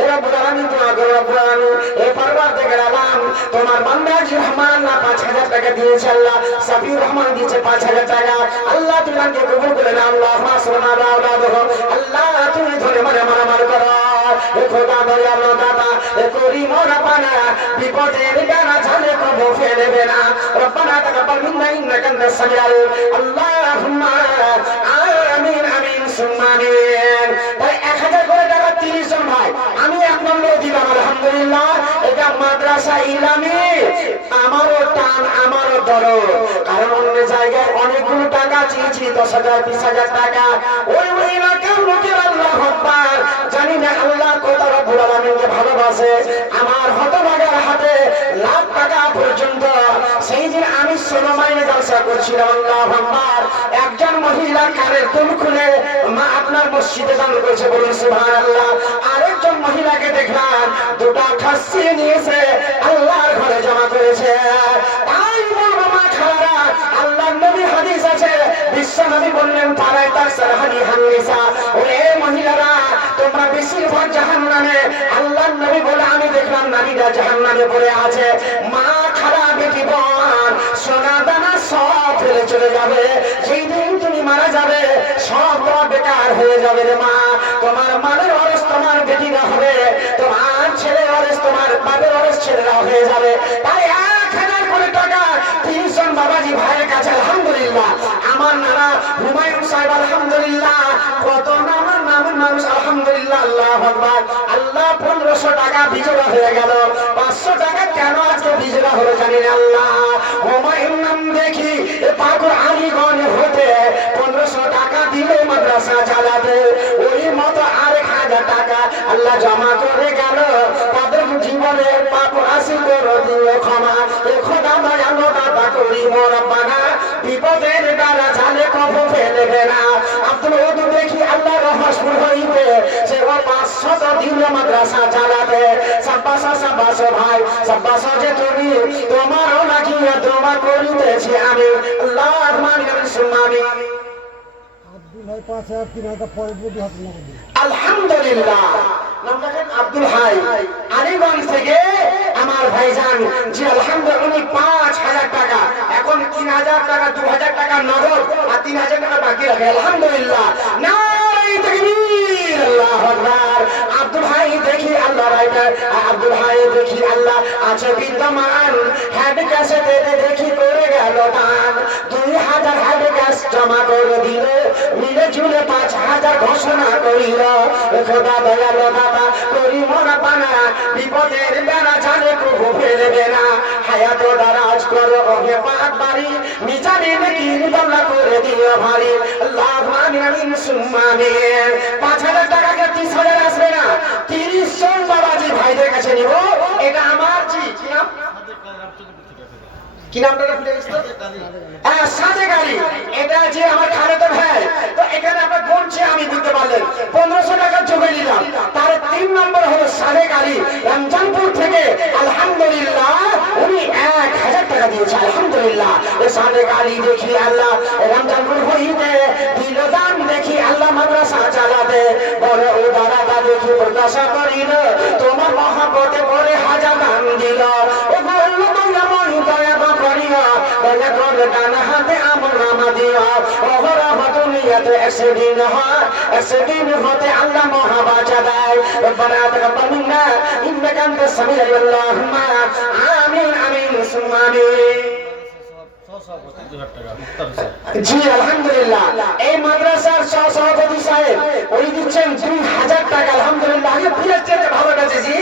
এরা বুঝানি দোয়া করো রব্বানি এ পরওয়ারদিগার আলাম তোমার বান্দা জি রহমান না 5,000 টাকা দিয়েছে আল্লাহ সাফিউর রহমান দিয়েছে 5,000 টাকা আল্লাহ তুমি আমাকে কবুল করে নাও আল্লাহুম্মা সাল্লি আলা আওলাদহু আল্লাহ তুমি ধরে মানে মারামার করো এ খোদা দয়ালু দাতা এ করিম রব্বানা বিপদের ডানা ঝালে কবু ফেলবে না রব্বানা তাকাব্বাল মিন্না ইন্নাকা আনতাস সামিউল আল্লাহুম্মা আমিন আমিন সুম্মা আমিন তাই 1000 করে টাকা 30 জন ভাই আমি 1 নম্বর দিলাম আলহামদুলিল্লাহ এটা মাদ্রাসা ইলামি আমারও টান আমারও দরদ কারণ অন্য জায়গায় অনেকগুলো টাকা চেয়েছি 10,000 20,000 টাকা ওই এলাকার লোকের আল্লাহু আকবার জানি না আল্লাহ কত রব্বুল আলামিনকে ভালোবাসে আমার হতভাগার হাতে লাখ টাকা পর্যন্ত সেই দিন আমি 16 মাইনে জলসা করছিলাম আল্লাহু আকবার একজন মহিলা কানের দুল খুলে মা আপনার মসজিদে দান করেছে বলুন সুবহানাল্লাহ আরেকজন মহিলাকে দেখলাম দুটো খাসি নিয়েছে আল্লাহর ঘরে জমা করেছে তাই বলবো মা খালারা আল্লাহর নবী হাদিস আছে বিশ্ব নবী বললেন তারাই তার সারহানি হান্নিসা ওরে মহিলারা তোমরা বেশিরভাগ জাহান্নামে আল্লাহর নবী বলে আমি দেখলাম নারীরা জাহান্নামে পড়ে আছে মা খালা বেটি বোন সোনা দানা সব ফেলে চলে যাবে সেই দিন তুমি মারা যাবে সব বেকার হয়ে যাবে রে মা তোমার মায়ের ওয়ারিস তোমার বেটিরা হবে তোমার ছেলে ওয়ারিস তোমার বাবার ওয়ারিস ছেলেরা হয়ে যাবে তাই 1000 করে টাকা 30 জন বাবাজি ভাইয়ের কাছে আলহামদুলিল্লাহ আমার নানা হুমায়ুন সাহেব আলহামদুলিল্লাহ কত নামের মানুষ আলহামদুলিল্লাহ আল্লাহু আকবার আল্লাহ 1500 টাকা বিজড়া হয়ে গেল 500 টাকা কেন আজকে বিজড়া হলো জানি না আল্লাহ হুমায়ুন নাম দেখি এ পাগল আলীগঞ্জ হতে 1500 টাকা দিলে মাদ্রাসা চালাতে ওই মতো 1000 টাকা আল্লাহ জমা করে গেল তাদের জীবনের পাপ রাশি করে দিও ক্ষমা এ খোদা দয়ালু দাতা করিম রব্বানা বিপদের দ্বারা জালে কবু ফেলবে না আব্দুল ওদু দেখি আল্লাহ রহমত হইতে সে ও 500 দিন মাদ্রাসা চালাতে সাব্বাস ভাই সাব্বাস যে তুমি তোমারও লাগিয়া দোয়া করিতেছি আমি আল্লাহুম্মা আমিন সুম্মা আমিন আব্দুল ভাই 5,000 3,000 পরে বুঝি হাত না আলহামদুলিল্লাহ নাম রাখেন আব্দুল হাই আলীগঞ্জ থেকে আমার ভাইজান জি আলহামদুলিল্লাহ উনি 5,000 টাকা এখন 3,000 টাকা 2,000 টাকা নগদ আর 3,000 টাকা বাকি রাখে আলহামদুলিল্লাহ নারে তাকবীর আল্লাহু আকবার আব্দুল হাই দেখি আল্লাহ রাইটার আব্দুল হাই দেখি আল্লাহ আছে বিদ্যমান হেড কাছে দেখি করে গেল দান 2,000 হেড কাছে জমা করে দিল মিলে ঝুলে 5,000 ঘোষণা করিল খোদা দয়ালু দাতা করিম রব্বানা বিপদের বেলা জানে কবু ফেলবে না হায়াত দারাজ করো ওহে পাক বাড়ি মিজানে নাকি পাল্লা করে দিও ভারী আল্লাহুম্মা আমিন সুম্মা আমিন 5000 টাকাকে 30000 আসবে না 30 জন বাবাজি ভাইদের কাছে নিব এটা আমার জি কি নামটা ভুলে গেছি তো হ্যাঁ সাদে গাড়ি এটা যে আমার খালেদা ভাই তো এখানে আপনার গুনছে আমি বুঝতে পারলেন 1500 টাকা জমে নিলাম তার 3 নম্বর হলো সাদে গাড়ি রমজানপুর থেকে আলহামদুলিল্লাহ উনি 1000 টাকা দিয়েছে আলহামদুলিল্লাহ এই সাদে গাড়ি দেখি আল্লাহ রমজানপুর হইতে দিল দান দেখি আল্লাহ মাদ্রাসা চালাতে বড় উদারতা দেখি প্রত্যাশা করিল তোমার মহব্বতে পড়ে হাজার দান দিল ও গো আল্লাহ দয়া করিয়া দয়া করে ডান হাতে আমল নামা দিয়া অহরহ দুনিয়াতে একদিন হতে আল্লাহ মহাবাচা দেয় রব্বানা তাকাব্বাল মিন্না ইন্নাকা আনতাস সামিউল আলিম আল্লাহুম্মা আমিন আমিন সুম্মা আমিন জি আলহামদুলিল্লাহ এই মাদ্রাসার সভাপতি সাহেব উনি দিচ্ছেন 2000 টাকা আলহামদুলিল্লাহ আগে পিএস থেকে ভালো গেছে জি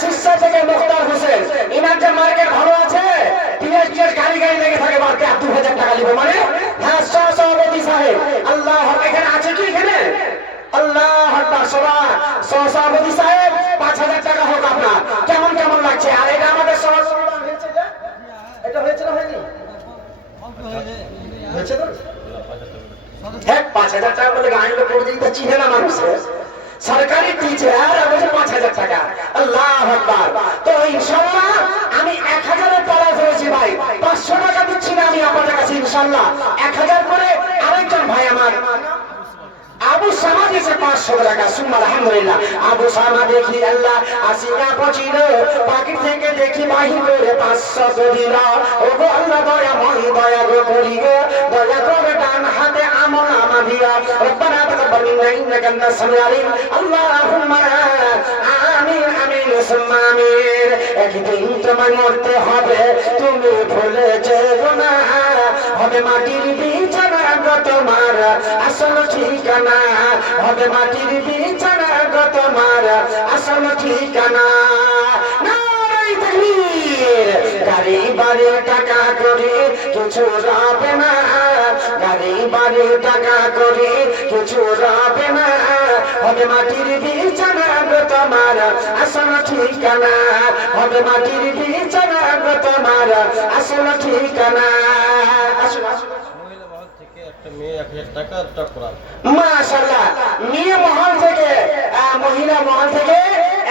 শিষ্যা থেকে মুখতার হোসেন ইনার যে মার্কেট ভালো আছে পিএসটি এর গাড়ি লেগে থাকে মার্কেট 2000 টাকা নিব মানে হ্যাঁ সভাপতি সাহেব আল্লাহ এখানে আছে কি এখানে আল্লাহ আকবার সভাপতি সাহেব 5000 টাকা হোক আপনার কেমন কেমন লাগছে আর এটা আমাদের সভাপতি হয়েছে যে এটা হয়েছে না হয়নি হয়েছে তো হ্যাঁ 5000 টাকা বলে গাড়ি লোক করে দিতে চিনে না মানুষ সরকারি টিচার আর বলছে 5000 টাকা আল্লাহু আকবার তো ইনশাআল্লাহ আমি 1000 এর পালা ধরেছি ভাই 500 টাকা দিচ্ছি না আমি আপনাদের কাছে ইনশাআল্লাহ 1000 করে আরেকজন ভাই আমার আবু সামা দিয়েছে 500 টাকা সুম্মা আলহামদুলিল্লাহ আবু সামা দেখি আল্লাহ আসিয়া পচিল বাকি থেকে দেখি বাহির করে 500 দিল ও গো আল্লাহ দয়া গো করি গো দয়া করে ডান হাতে আমল নামা দিয়া রব্বানা তাকাব্বাল মিন্না ইন্নাকা আনতাস সামিউল আলিম আল্লাহুম্মা আমিন আমিন সুম্মা আমিন একদিন তোমায় মরতে হবে তুমি ভুলে যেও না হবে মাটির বিছানা গো তোমার আসল ঠিকানা হবে মাটির বিছানা গো তোমার আসল ঠিকানা নারায়ে তাকবীর গাড়ি বাড়ি টাকা করে কিছু রাবে না গাড়ি বাড়ি টাকা করে কিছু রাবে না হবে মাটির বিছানা গো তোমার আসল ঠিকানা হবে মাটির বিছানা গো তোমার আসল ঠিকানা মাশাআল্লাহ মেয়ে মহল থেকে মহিলা মহল থেকে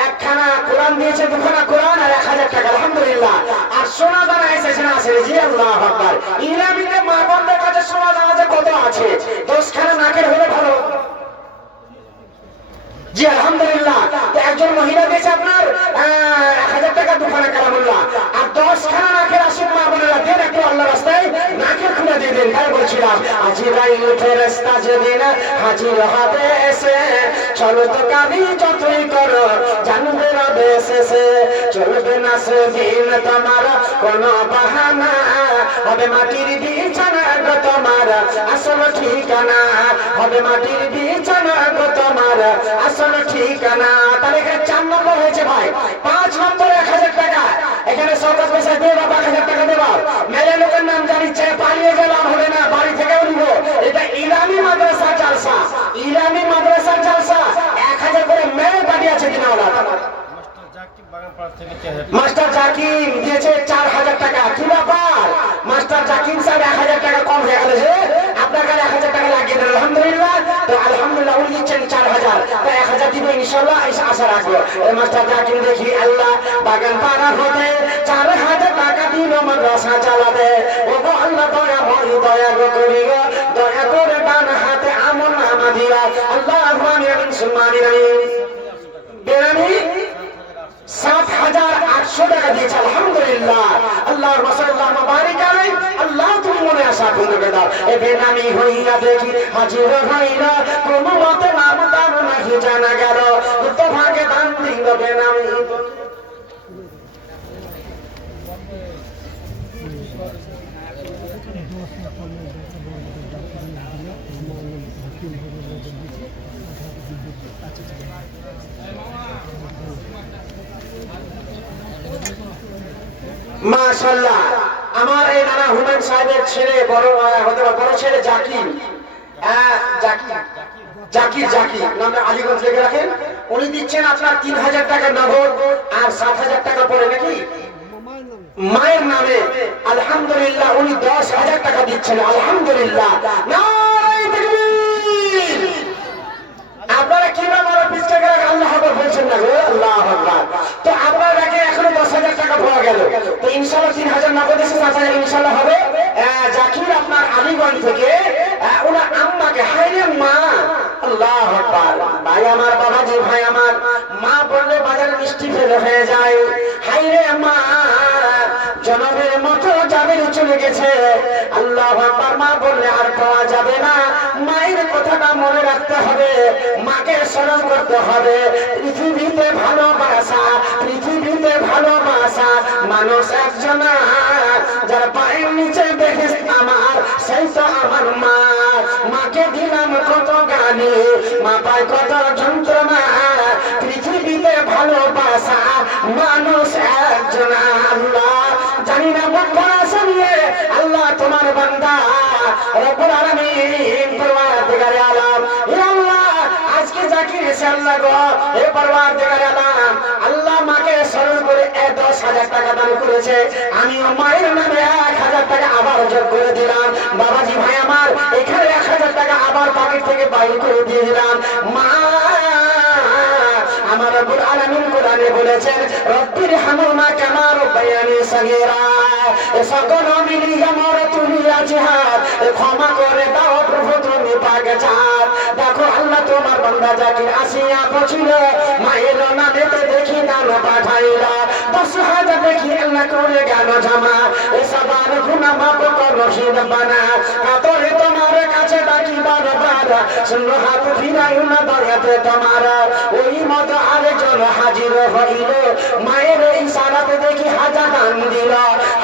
একখানা কোরআন দিয়েছে দুখানা কোরআন আর 1000 টাকা আলহামদুলিল্লাহ আর সোনা দানা এসেছে না আছে জি আল্লাহু আকবার ইরামিতে মা বোনদের কাছে সোনা দানা যে কত আছে 10 খানা নাকের হলে ভালো জি আলহামদুলিল্লাহ তো একজন মহিলা দিয়েছে আপনার 1000 টাকা দুখানা কালামুল্লাহ আর 10 খানা নাকের আশিক মা বোনেরা দেন একটু আল্লাহ রাস্তায় নাকের খুলে দিয়ে দেন তাই বলছিলাম আজিরাইল ফেরেশতা যেদিন হাজির হবে এসে চলো তো কাবি যতই করো জানবে রবে শেষে চলবে না সেদিন তোমার কোনো বাহানা হবে মাটির বিছানা গো তোমার আসল ঠিকানা হবে মাটির বিছানা গো তোমার আসল ঠিকানা তাহলে এখানে 4 নম্বর হয়েছে ভাই 5 নম্বর 1000 টাকা এখানে সরকার পয়সা দিয়ে 1000 টাকা দেব মেলে লোকের নাম জানিচ্ছে পালিয়ে গেলাম হবে না বাড়ি থেকেও নিব এটা ইলামি মাদ্রাসা জালসা ইলামি মাদ্রাসা জালসা 1000 করে মেয়ে পাঠিয়েছে কিনা ওরা মাস্টার জাকির দিয়েছে 4000 টাকা কি ব্যাপার মাস্টার জাকির সাহেব 1000 টাকা কম হয়ে গেল যে আপনার কাছে 1000 টাকা লাগিয়ে দেন আলহামদুলিল্লাহ তো আলহামদুলিল্লাহ উনি দিচ্ছেন 4000 তো 1000 দিবে ইনশাআল্লাহ আশা রাখবো এই মাস্টার জাকির দেখি আল্লাহ বাগান পাড়া হতে 4000 টাকা দিল মাদ্রাসা চালাতে ও গো আল্লাহ দয়া গো করি গো দয়া করে ডান হাতে আমল নামা দিয়া আল্লাহু আমিন সুম্মা আমিন বেরামি 7800 টাকা দিয়েছে আলহামদুলিল্লাহ আল্লাহর মাশাআল্লাহ মুবারক আলাইহি আল্লাহ তুমি মনে আশা পূর্ণ করে দাও এ বেনামি হইয়া দেখি হাজির হইলা কোন মতে নাম তার নাহি জানা গেল তো ভাগে দান দিল বেনামি মাশাআল্লাহ আমার এই নানা হুমায়ুন সাহেবের ছেলে বড় হতে পারে বড় ছেলে জাকির, জাকির জাকির নামটা আলীগঞ্জ লিখে রাখেন। উনি দিচ্ছেন আপনার 3000 টাকা নগদ আর 7000 টাকা পরে নাকি মায়ের নামে। আলহামদুলিল্লাহ উনি 10,000 টাকা দিচ্ছেন। আলহামদুলিল্লাহ, নারায়ে তাকবীর। আপনারা কি না বড় পিছনে গেলে আল্লাহ আকবার বলছেন না গো, আল্লাহু আকবার। তো আপনার আগে এখনো 10,000 টাকা পাওয়া গেল, তো ইনশাআল্লাহ 3000 নগদ এসে 7000 ইনশাআল্লাহ হবে। জাকির আপনার আলীগঞ্জ থেকে ওনার আম্মাকে, হায়রে মা, আল্লাহু আকবার। ভাই আমার, বাবাজি ভাই আমার, মা বললে বাজারে মিষ্টি ফেলে হয়ে যায়। হায়রে মা, জনমের মতো জামিল চলে গেছে। আল্লাহু আকবার। মা বললে আর পাওয়া যাবে না। মায়ের কথাটা মনে রাখতে হবে, মাকে স্মরণ করতে হবে। পৃথিবীতে ভালোবাসা, পৃথিবীতে ভালোবাসা মানুষ একজন, যার পায়ের নিচে দেখে আমার, সেই তো আমার মা। মাকে দিলাম কত গালি, মা পায় কত যন্ত্রণা। পৃথিবীতে ভালোবাসা মানুষ একজন। আল্লাহ জানি না ভালোবাসা নিয়ে আল্লাহ তোমার বান্দা রব্বুল আলামিন পরওয়ারদিগারে আলম, হে আল্লাহ আজকে জাকির এসে আল্লাহ গো, হে পরওয়ারদিগারে আলম, আল্লাহ মাকে স্মরণ করে 10,000 টাকা দান করেছে। আমিও মায়ের নামে 1,000 টাকা আবার যোগ করে দিলাম। বাবাজি ভাই আমার, এখানে 1,000 টাকা আবার পকেট থেকে বাইর করে দিয়ে দিলাম। মা আমার রব্বুল আলামিন কোরআনে বলেছেন, রব্বির হামহুমা কামা রাব্বায়ানি সগীরা। এ সকল মিলিয়ে আমার তুমি আজিহাত, ক্ষমা করে দাও প্রভু তুমি পাক জাত। দেখো আল্লাহ তোমার বান্দা জাকির আসিয়া পৌঁছিল, মায়ের নামেতে দেখি দান পাঠাইলা। 10,000 দেখি আল্লাহ করে গেল জমা। এ সবার গুনাহ মাফ করো রব্বানা। কাতরে তোমার কাছে ডাকি বারবার, শুনো হাত ফিরাইও না দয়াতে তোমার। ওই মতো আরেকজন হাজির হইল, মায়ের ইশারাতে দেখি হাজার দান দিল।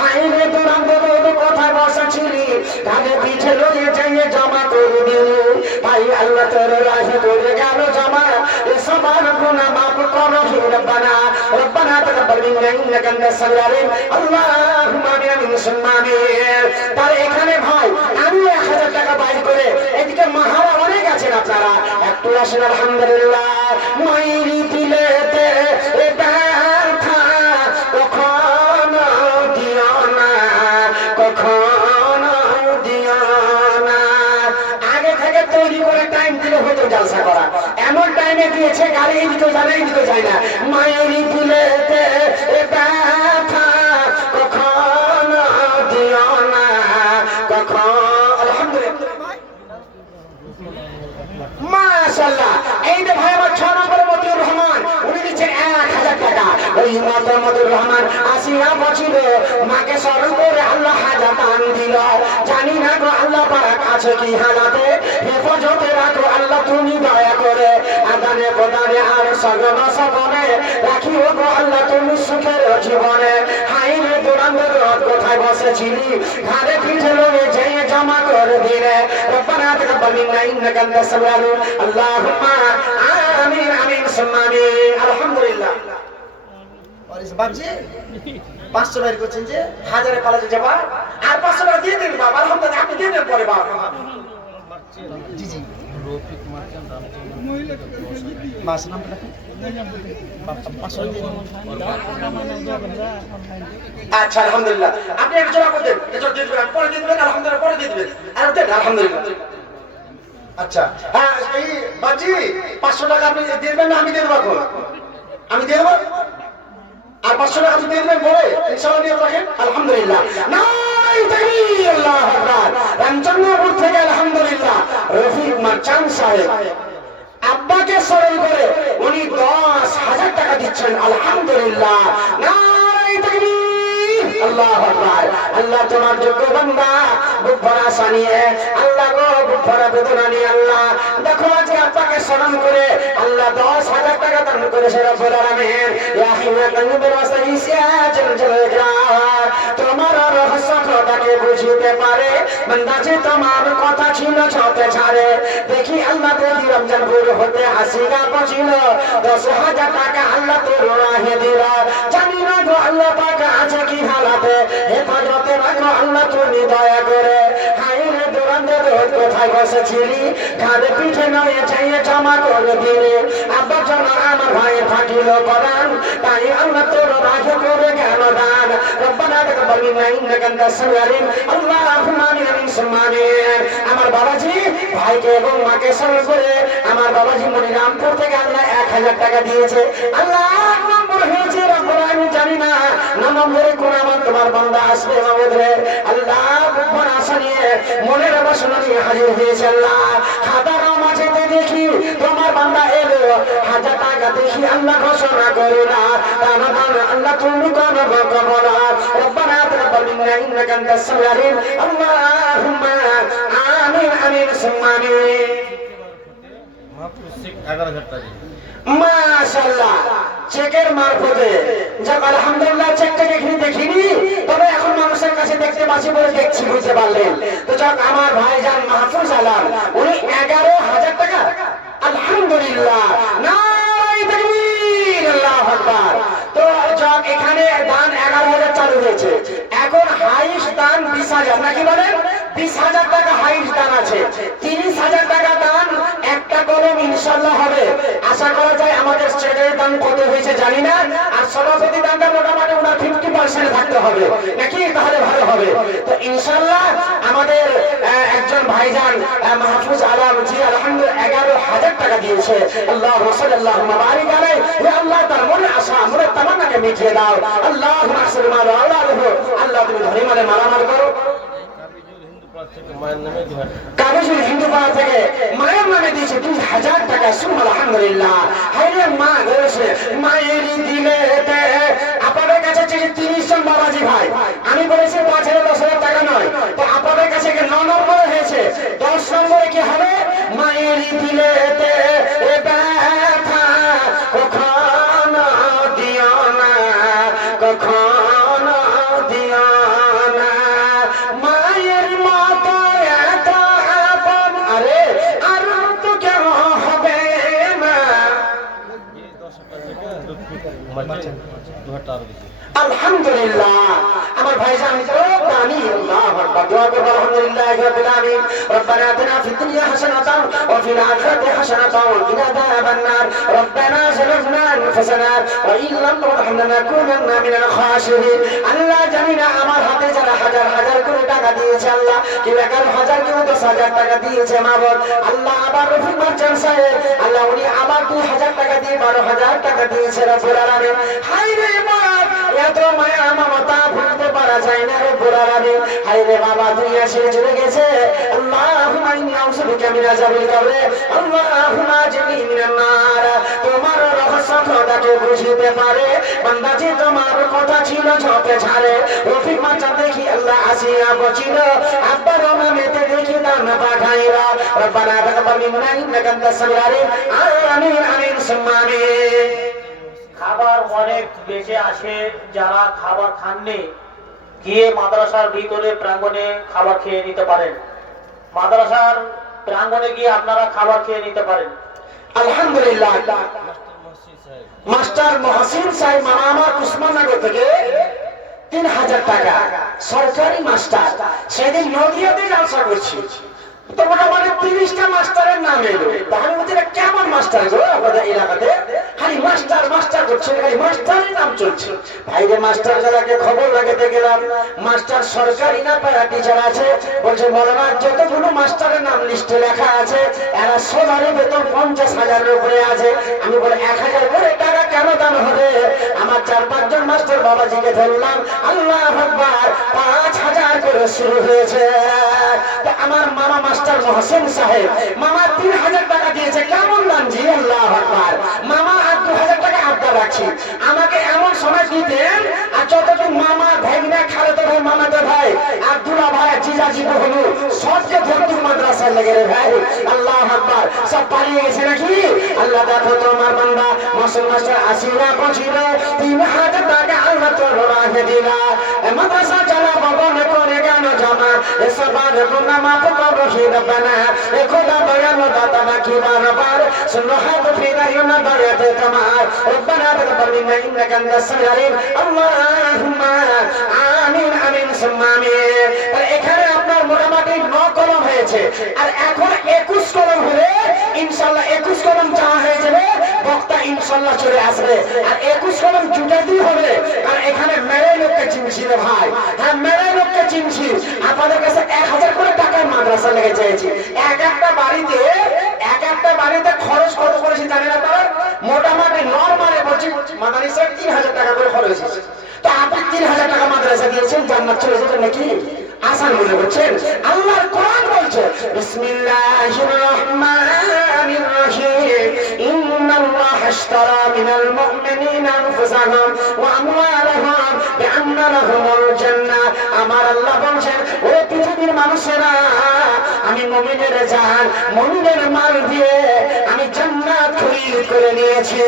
হাইরে তোরা বড় কোথায় বসেছিলি, কানে পিঠে লয়ে যাইয়ে জমা করে দিলি। তাই আল্লাহ তোর রাজি করে গেল জমা। এ সবার গুনাহ মাফ করো রব্বানা। রব্বানা তাকাব্বাল মিন্না ইন্নাকা আনতাস সামিউল আলিম। আল্লাহুম্মা আমিন সুম্মা আমিন। তার এখানে ভাই আমি 1,000 টাকা বাইর করে, এদিকে মাহারা অনেক আছেন আপনারা, একটু আসেন। আলহামদুলিল্লাহ, মায়ের দিলেতে ব্যথা কখনো দিও না, কখনো দিও না। আগে থেকে তৈরি করে টাইম দিলে হতো জলসা করা, এমন টাইমে দিয়েছে গাড়ি এদিকে যায় না, এদিকে যায় না। মায়ের দিলেতে ব্যথা কখনো দিও না, কখনো। আলহামদুলিল্লাহ, মাশাআল্লাহ। এই যে ভাই আমার 6 নম্বর মতিউর রহমান, উনি দিচ্ছেন 1,000 টাকা। ওই মতিউর রহমান আসিয়া বছিল, মাকে স্মরণ করে আল্লাহ হাজার দান দিল। জানি না গো আল্লাহ পাক আছে কি হালাতে, হেফাজতে রাখো আল্লাহ তুমি দয়া করে। আদানে প্রদানে আর সগন সবনে রাখিও গো আল্লাহ তুমি সুখের জীবনে। হাইরে দুরান্তর কোথায় বসেছিলি, ঘাড়ে পিঠে লয়ে যেয়ে জমা করে দিলে। রব্বানা তাকাব্বাল মিন্না ইন্নাকা আনতাস সামিউল আলিম। আল্লাহুম্মা আমিন আমিন সুম্মা আমিন। আলহামদুলিল্লাহ। বাবজি 500 বাইর করছেন যে, হাজারে পালাতে যাবা আর 500 টাকা দিয়ে দিন বাবা। আলহামদুলিল্লাহ, আপনি দিয়ে দেন পরে বাবা। জি জি, রফিক মার্চান রামচন্দ্র মাস নামটা দেখুন। আচ্ছা আলহামদুলিল্লাহ, আপনি একটু জমা করে দেন, এটা দিয়ে দিবেন, পরে দিয়ে দিবেন। আলহামদুলিল্লাহ, পরে দিয়ে দিবেন। আর দেন আলহামদুলিল্লাহ। আচ্ছা হ্যাঁ, এই বাজি 500 টাকা আপনি দিয়ে দেবেন না আমি দিয়ে দেবো? এখন আমি দিয়ে দেবো, আর 500 টাকা আপনি দিয়ে দেবেন পরে ইনশাআল্লাহ দিয়ে রাখেন। আলহামদুলিল্লাহ, নারায়ে তাকবীর, আল্লাহু আকবার। রামচন্দ্রপুর থেকে আলহামদুলিল্লাহ রফিক মারচান সাহেব আব্বাকে স্মরণ করে উনি 10,000 টাকা দিচ্ছেন। আলহামদুলিল্লাহ, নারায়ে তাকবীর, আল্লাহু আকবার। আল্লাহ তোমার যোগ্য বান্দা, বুক ভরা আশা নিয়ে আল্লাহ গো, বুক ভরা বেদনা নিয়ে আল্লাহ দেখো আজকে আব্বাকে স্মরণ করে আল্লাহ 10,000 টাকা দান করেছে রব্বুল আলামিন। ইয়া হিমাতান বিরওয়াসাই সিয়াজাল জালালা, তোমার রহস্য খোদাকে বুঝিতে পারে বান্দা যে তোমার কথা ছিল ছতে ছাড়ে। দেখি আল্লাহ দেখি রমজান পুরো হতে হাসিনা পছিল, 10,000 টাকা আল্লাহ তোর রাহে দিল। জানি না গো আল্লাহ পাক আছে কি হালাতে, হেফাজতে রাখো আল্লাহ তুমি দয়া করে হাইরে দোরান্দে রোদ কোথায় বসেছিলি ঘাড়ে পিঠে নয়ে চাইয়ে জমা করে দিলে আব্বার জন্য আমার ভাইয়ের ফাটিল পরাণ তাই আল্লাহ তোর রাখে করে জ্ঞান দান রব্বানা তাকাব্বাল মিন্না ইন্নাকা আনতাস সামিউল আলিম আল্লাহুম্মা আমিন সুম্মা আমিন। আমার বাবাজি ভাইকে এবং মাকে স্মরণ করে আমার বাবাজি মনিরামপুর থেকে আল্লাহ 1000 টাকা দিয়েছে। আল্লাহ 1 নম্বর হয়েছে রব্বুল আলামিন জানি না 9 নম্বরে কোন আমার তোমার বান্দা আসবে মাবুদ রে আল্লাহ বুকভরা আশা নিয়ে মনের বাসনা নিয়ে হাজির হয়েছে। আল্লাহ খাতার মাঝেতে দেখি তোমার বান্দা এলো 1000 টাকা দেখি আল্লাহ ঘোষণা করো না দানা দানা আল্লাহ তুমি কোন বলা রব্বানা তাকাব্বাল মিন্না ইন্নাকা আনতাস সামিউল আলিম আল্লাহুম্মা আমিন আমিন সুম্মা আমিন। মাশাআল্লাহ চেকের মারফতে যাক আলহামদুলিল্লাহ চেকটাকে এখানে দেখিনি তবে এখন মানুষের কাছে দেখতে পাচ্ছি বলে দেখছি বুঝতে পারলেন তো যাক আমার ভাইজান মাহফুজ আলম উনি 11,000 টাকা আলহামদুলিল্লাহ নারায়ে তাকবীর আল্লাহু আকবার। তো যাক এখানে দান 11,000 চালু হয়েছে এখন হাইস্ট দান 20,000 নাকি বলেন 20,000 টাকা হাইস্ট দান আছে 30,000 টাকা দান একটা কলম ইনশাআল্লাহ হবে আশা করা যায়। আমাদের স্টেজের দান কত হয়েছে জানি না আর সভাপতি দানটা মোটামুটি ওনার 50% থাকতে হবে নাকি তাহলে ভালো হবে। তো ইনশাআল্লাহ আমাদের একজন ভাইজান মাহফুজ আলম জি আলহামদুলিল্লাহ 11,000 টাকা দিয়েছে আল্লাহুম্মা সাল্লাল্লাহু বারিক আলাইহি হে আল্লাহ তার মনে আশা মনে তামান্নাকে মিটিয়ে দাও আল্লাহুম্মা সাল্লি আলা আল্লাহু আল্লাহ তুমি ধরে মানে মালামাল করো। কাগজের হিন্দু পাড়া থেকে মায়ের নামে দিয়েছে 2,000 টাকা সুবহান আলহামদুলিল্লাহ। হায়রে মা বলেছে মায়ের দিলে আপনাদের কাছে 30 জন বাবাজি ভাই আমি বলেছি 5,000-10,000 টাকা নয় তো আপনাদের কাছে 9 নম্বরে হয়েছে 10 নম্বরে কি হবে মায়ের দিলে ব্যথা কখনো দিও না কখনো দিও না মায়ের মতো এত আপন আরে আর তো কেন হবে না। আলহামদুলিল্লাহ আমার ভাইজান তো দানি আল্লাহু আকবার দোয়া করব আলহামদুলিল্লাহি রাব্বিল আলামিন রব্বানা আতিনা ফিদ দুনিয়া হাসানাতাও ওয়া ফিল আখিরাতি হাসানাতাও ওয়া কিনা আযাবান নার রব্বানা যালামনা আনফুসানা ওয়া ইন লাম তারহামনা লানাকুনান্না মিনাল খাসিরিন। আল্লাহ জানি না আমার হাতে যারা হাজার হাজার করে টাকা দিয়েছে আল্লাহ কেউ 11,000 কেউ 10,000 টাকা দিয়েছে মাবুদ আল্লাহ আবার রফিক মারজান সাহেব আল্লাহ উনি আবার 2,000 টাকা দিয়ে 12,000 টাকা দিয়েছে রব্বুল আলামিন। হায়রে মা এত মায়া মমতা ভুলতে পারা যায় না রব্বুল আলামিন। হায়রে বাবা দুনিয়া ছেড়ে চলে গেছে আল্লাহুম্মা ইন্নী আউযু বিকা মিন আযাবিল কবর আল্লাহুম্মা আজনি মিনান নার। তোমার রহস্য খোদাকে বুঝিতে পারে বান্দা যে তোমার কথা ছিল ঝোপে ঝাড়ে রফিক মারজান দেখি আল্লাহ আসিয়া বচিল আব্বার নামেতে দেখি দান পাঠাইরা রব্বানা তাকাব্বাল মিন্না ইন্নাকা আনতাস সামিউল আলিম আমিন আমিন সুম্মা আমিন। খাবার অনেক বেঁচে আসে যারা খাবার খাননি গিয়ে মাদ্রাসার ভিতরে প্রাঙ্গণে খাবার খেয়ে নিতে পারেন মাদ্রাসার প্রাঙ্গণে গিয়ে আপনারা খাবার খেয়ে নিতে পারেন। আলহামদুলিল্লাহ মাস্টার মহসিন সাহেব মামা আমার উসমাননগর থেকে 3,000 টাকা সরকারি মাস্টার সেদিন নদিয়াতে জলসা করছি তো মোটামুটি 30টা মাস্টারের নাম এলো তাহলে ওদের কেমন মাস্টার গো আমাদের এলাকাতে খালি মাস্টার মাস্টার করছে খালি মাস্টারের নাম চলছে। ভাইরে মাস্টার যারাকে খবর লাগাতে গেলাম মাস্টার সরকারি না প্যারা টিচার আছে বলছে মৌলানা যতগুলো মাস্টারের নাম লিস্টে লেখা আছে এরা সবারই বেতন 50,000-এর উপরে আছে। আমি বলে 1,000 করে টাকা কেন দান হবে আমার 4-5 জন মাস্টার বাবাজিকে ধরলাম আল্লাহু আকবার 5,000 করে শুরু হয়েছে। তো আমার মামা মাস্টার মহসিন সাহেব মামা 3,000 টাকা দিয়েছে কেমন দান জি আল্লাহু আকবার। মামা আর 2,000 টাকা আবদার রাখছি আমাকে এমন সময় দিতেন আর যতটুকু মামা ভাইনা খালাতো ভাই মামাতো ভাই আর দুলা ভাই জিজাজি হলো সবকে ভর্তি মাদ্রাসায় লেগে রে ভাই আল্লাহু আকবার সব পালিয়ে গেছে নাকি। আল্লাহ দেখো তোমার বান্দা মহসিন মাস্টার আসিনা পৌঁছিল 3,000 টাকা আল্লাহ তোর রাহে দিলা মাদ্রাসা চালা ভবন করে কেন জমা এসবার গুনাহ মাফ করো হে রব্বানা এ খোদা দয়ালু দাতা নাকি বারবার সুনো হাত ফিরাইও না দয়াতে তোমার রব্বানা তাকাব্বাল মিন্না ইন্নাকা আনতাস সামিউল আলিম আল্লাহুম্মা আমিন আমিন সুম্মা আমিন। হয়েছে, আর এখন 21 কলম হলে ইনশাল্লাহ 21 কলম চাওয়া হয়ে যাবে, বক্তা ইনশাল্লাহ চলে আসবে। আর 21 কলম জুটাতেই হবে, কারণ এখানে মেরে লোককে চিনছি রে ভাই, হ্যাঁ মেরে লোককে চিনছি। আপনাদের কাছে 1000 করে টাকার মাদ্রাসা লেগে চেয়েছি। এক একটা বাড়িতে খরচ কত করেছি জানেন আপনারা? মোটামুটি নরমালে বলছি মাদ্রাসা 3000 টাকা করে খরচ হয়েছে। তো আপনি 3000 টাকা মাদ্রাসা দিয়েছেন, জান্নাত চলে যাবে নাকি? আসান মনে করছেন? আল্লাহর কোরআন বলছে বিসমিল্লাহির রহমানির রহিম, ইন্নাল্লাহা আশতারা মিনাল মুমিনিনা আনফুসাহুম ওয়া আমওয়ালাহুম বিআন্না লাহুমুল জান্নাহ। আমার আল্লাহ বলছেন, ও পৃথিবীর মানুষেরা, আমি মুমিনের জান, মুমিনের মাল দিয়ে আমি জান্নাত খরিদ করে নিয়েছি।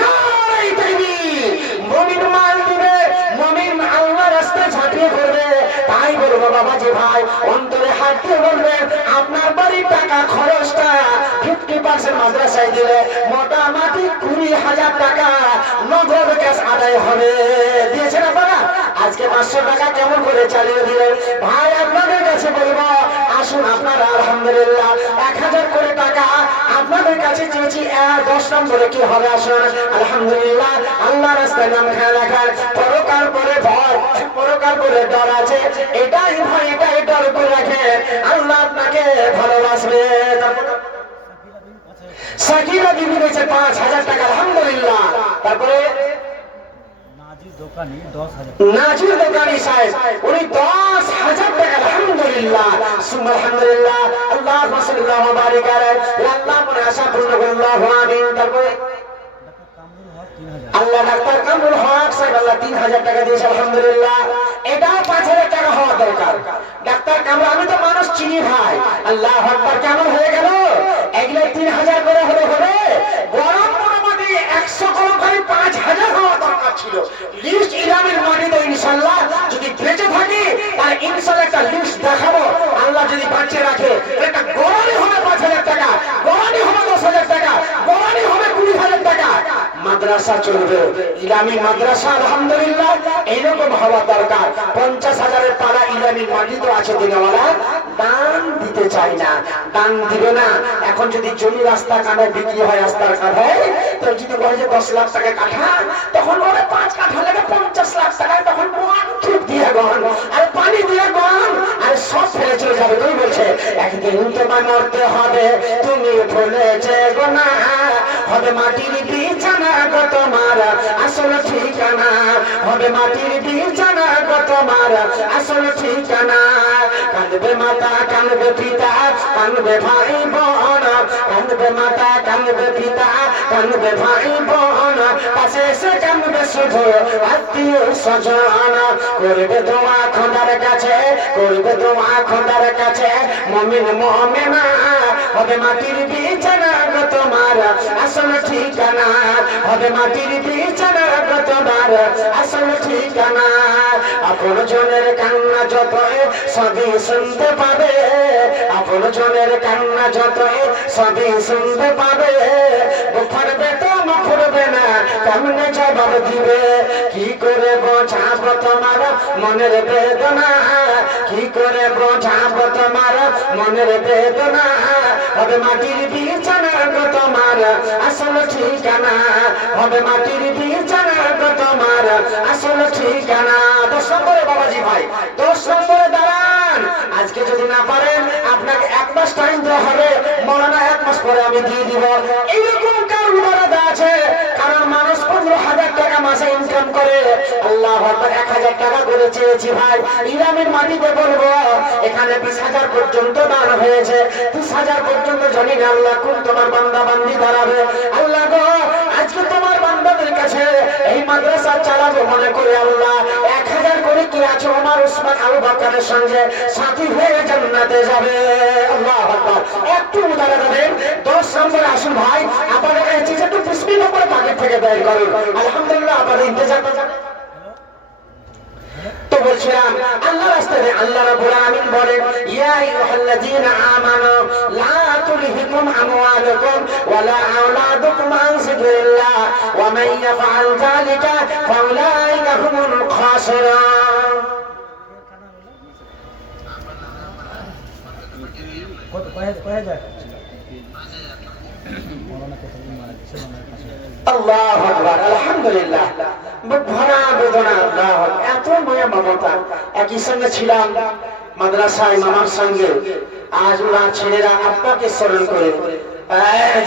নারে তাকবীর! মুমিন মাল দিবে, মুমিন আল্লাহর রাস্তায় ঝাঁপিয়ে পড়বে। তাই বলবো বাবাজি ভাই, অন্তরে হাত দিয়ে বলবেন, আপনার বাড়ির টাকা খরচটা 50% মাদ্রাসায় দিলে মোটামুটি 20,000 টাকা নগদ ক্যাশ আদায় হবে। দিয়েছেন আপনারা? আজকে 500 টাকা কেমন করে চালিয়ে দিলেন ভাই? আপনাদের কাছে বলবো, আসুন আপনারা আলহামদুলিল্লাহ 1000 করে টাকা আপনাদের কাছে চেয়েছি। 10 নম্বরে কি হবে? আসুন আলহামদুলিল্লাহ আল্লাহ রাস্তায় নাম খেয়াল রাখার, পরকাল পরে ভয়, পরকাল পরে ডর আছে, এটাই ভয়, এটাই ডর করে রাখেন, আল্লাহ আপনাকে ভালোবাসবে। সাকিরা বিবি দিয়েছে 5000 টাকা আলহামদুলিল্লাহ। তারপরে নাজির দোকানি সাহেব উনি 10,000 টাকা আলহামদুলিল্লাহ সুবহানাল্লাহ আল্লাহুম্মা সাল্লাল্লাহু বারিক আলাইহি, আল্লাহ মনে আশা পূর্ণ করুন, আল্লাহু আমিন। তারপরে আল্লাহ ডাক্তার কামরুল হক সাহেব আল্লাহ 3000 টাকা দিয়েছে আলহামদুলিল্লাহ। এটাও 5000 টাকা হওয়া দরকার। ডাক্তার কামরুল, আমি তো মানুষ চিনি ভাই, আল্লাহু আকবার, কেমন হয়ে গেল? এগুলো 3000 করে হলে হবে, বরং মোটামুটি 100 কলম খালি 5000 হওয়া দরকার ছিল। লিস্ট ইলামের মাটিতে ইনশাআল্লাহ যদি বেঁচে থাকি, তাহলে ইনশাআল্লাহ একটা লিস্ট দেখাবো। আল্লাহ যদি বাঁচিয়ে রাখে, একটা গড়ানি হবে 5000 টাকা, গড়ানি হবে 10,000 টাকা, গড়ানি হবে 20,000 টাকা। মাদ্রাসা চলবে, ইলামি মাদ্রাসা আলহামদুলিল্লাহ এইরকম হওয়া দরকার। 50,000 পাড়া ইলামির মাটি তো আছে, দিনওয়ালা দান দিতে চাই না, দান দিবে না। এখন যদি জমি রাস্তা কাঠায় বিক্রি হয়, রাস্তার কাঠায়, তো যদি বলে যে 10 লাখ টাকা কাঠা, তখন বলে 5 কাঠা লাগে 50 লাখ টাকায়, তখন ঠিক দিয়ে গন আর পানি দিয়ে গন আর সব ফেলে চলে যাবে। তুই বলছে একদিন তোমার মরতে হবে, তুমি ভুলেছে গো না, হবে মাটির বিছানা গো তোমার আসল ঠিকানা, হবে মাটির বিছানা গো তোমার আসল ঠিকানা। কাঁদবে মাতা, কাঁদবে পিতা, কাঁদবে ভাই বোন, কাঁদবে মাতা, কাঁদবে পিতা, কাঁদবে ভাই বোন, পাশে এসে কাঁদবে শুধু আত্মীয় স্বজন। করবে দোয়া খোদার কাছে, করবে দোয়া খোদার কাছে, মুমিন মুমিনা, হবে মাটির বিছানা গো তোমার আসল ঠিকানা, হবে মাটির বিছানা গো তোমার আসল ঠিকানা। আপন জনের কান্না যতই সবই শুনতে পাবে, আপন জনের কান্না যতই সবই শুনতে পাবে, মুখ ফুটবে তো মুখ ফুটবে না, কেমনে জবাব দিবে? কি করে বোঝাবো তোমার মনের বেদনা, কি করে বোঝাবো তোমার মনের বেদনা, হবে মাটির বিছানা গো তোমার আসল ঠিকানা, হবে মাটির বিছানা গো তোমার আসল ঠিকানা। 10 নম্বরে বাবাজি ভাই, 10 নম্বরে দাঁড়ান। আজকে যদি না পারেন, আপনাকে 1 মাস টাইম দেওয়া হবে, মৌলানা 1 মাস পরে আমি দিয়ে দিব। এইরকম কার উদারতা আছে? কারণ মানুষ 15,000 টাকা মাসে ইনকাম করে, আল্লাহ আকবার 1000 টাকা করে চেয়েছি ভাই। ইরামের মাটিতে বলবো, এখানে 20,000 পর্যন্ত দান হয়েছে, 30,000 পর্যন্ত জানি না আল্লাহ কোন তোমার বান্দা বান্দি দাঁড়াবে। আল্লাহ গো, আজকে তোমার বান্দাদের কাছে এই মাদ্রাসা চালাবো মনে করে আল্লাহ 1000 করে কি আছে ওমর ওসমান আবু বকরের সঙ্গে সাথী হয়ে জান্নাতে যাবে। আল্লাহু আকবার, একটু উদাহরণ দেন। 10 নম্বরে আসুন ভাই, আপনাদের এই চিজ একটু 20 নম্বরে পকেট থেকে বের করুন। আলহামদুলিল্লাহ আপনাদের ইন্তজার করছেন। তো বলছিলাম আল্লাহ রাস্তায় আল্লাহ রাব্বুল আলামিন বলেন, ইয়া আইয়ুহাল্লাযীনা আমানু লা তুলহিকুম আমওয়ালুকুম ওয়ালা আওলাদুকুম আন যিকরিল্লাহ ওয়া মান ইয়াফআল যালিকা ফাউলাইকা হুমুল খাসিরুন। আল্লাহু আকবার, আলহামদুলিল্লাহ। বুক ভরা বেদনা, আল্লাহ, এত মায়া মমতা। একই সঙ্গে ছিলাম মাদ্রাসায় মামার সঙ্গে। আজ ওনার ছেলেরা আব্বাকে স্মরণ করে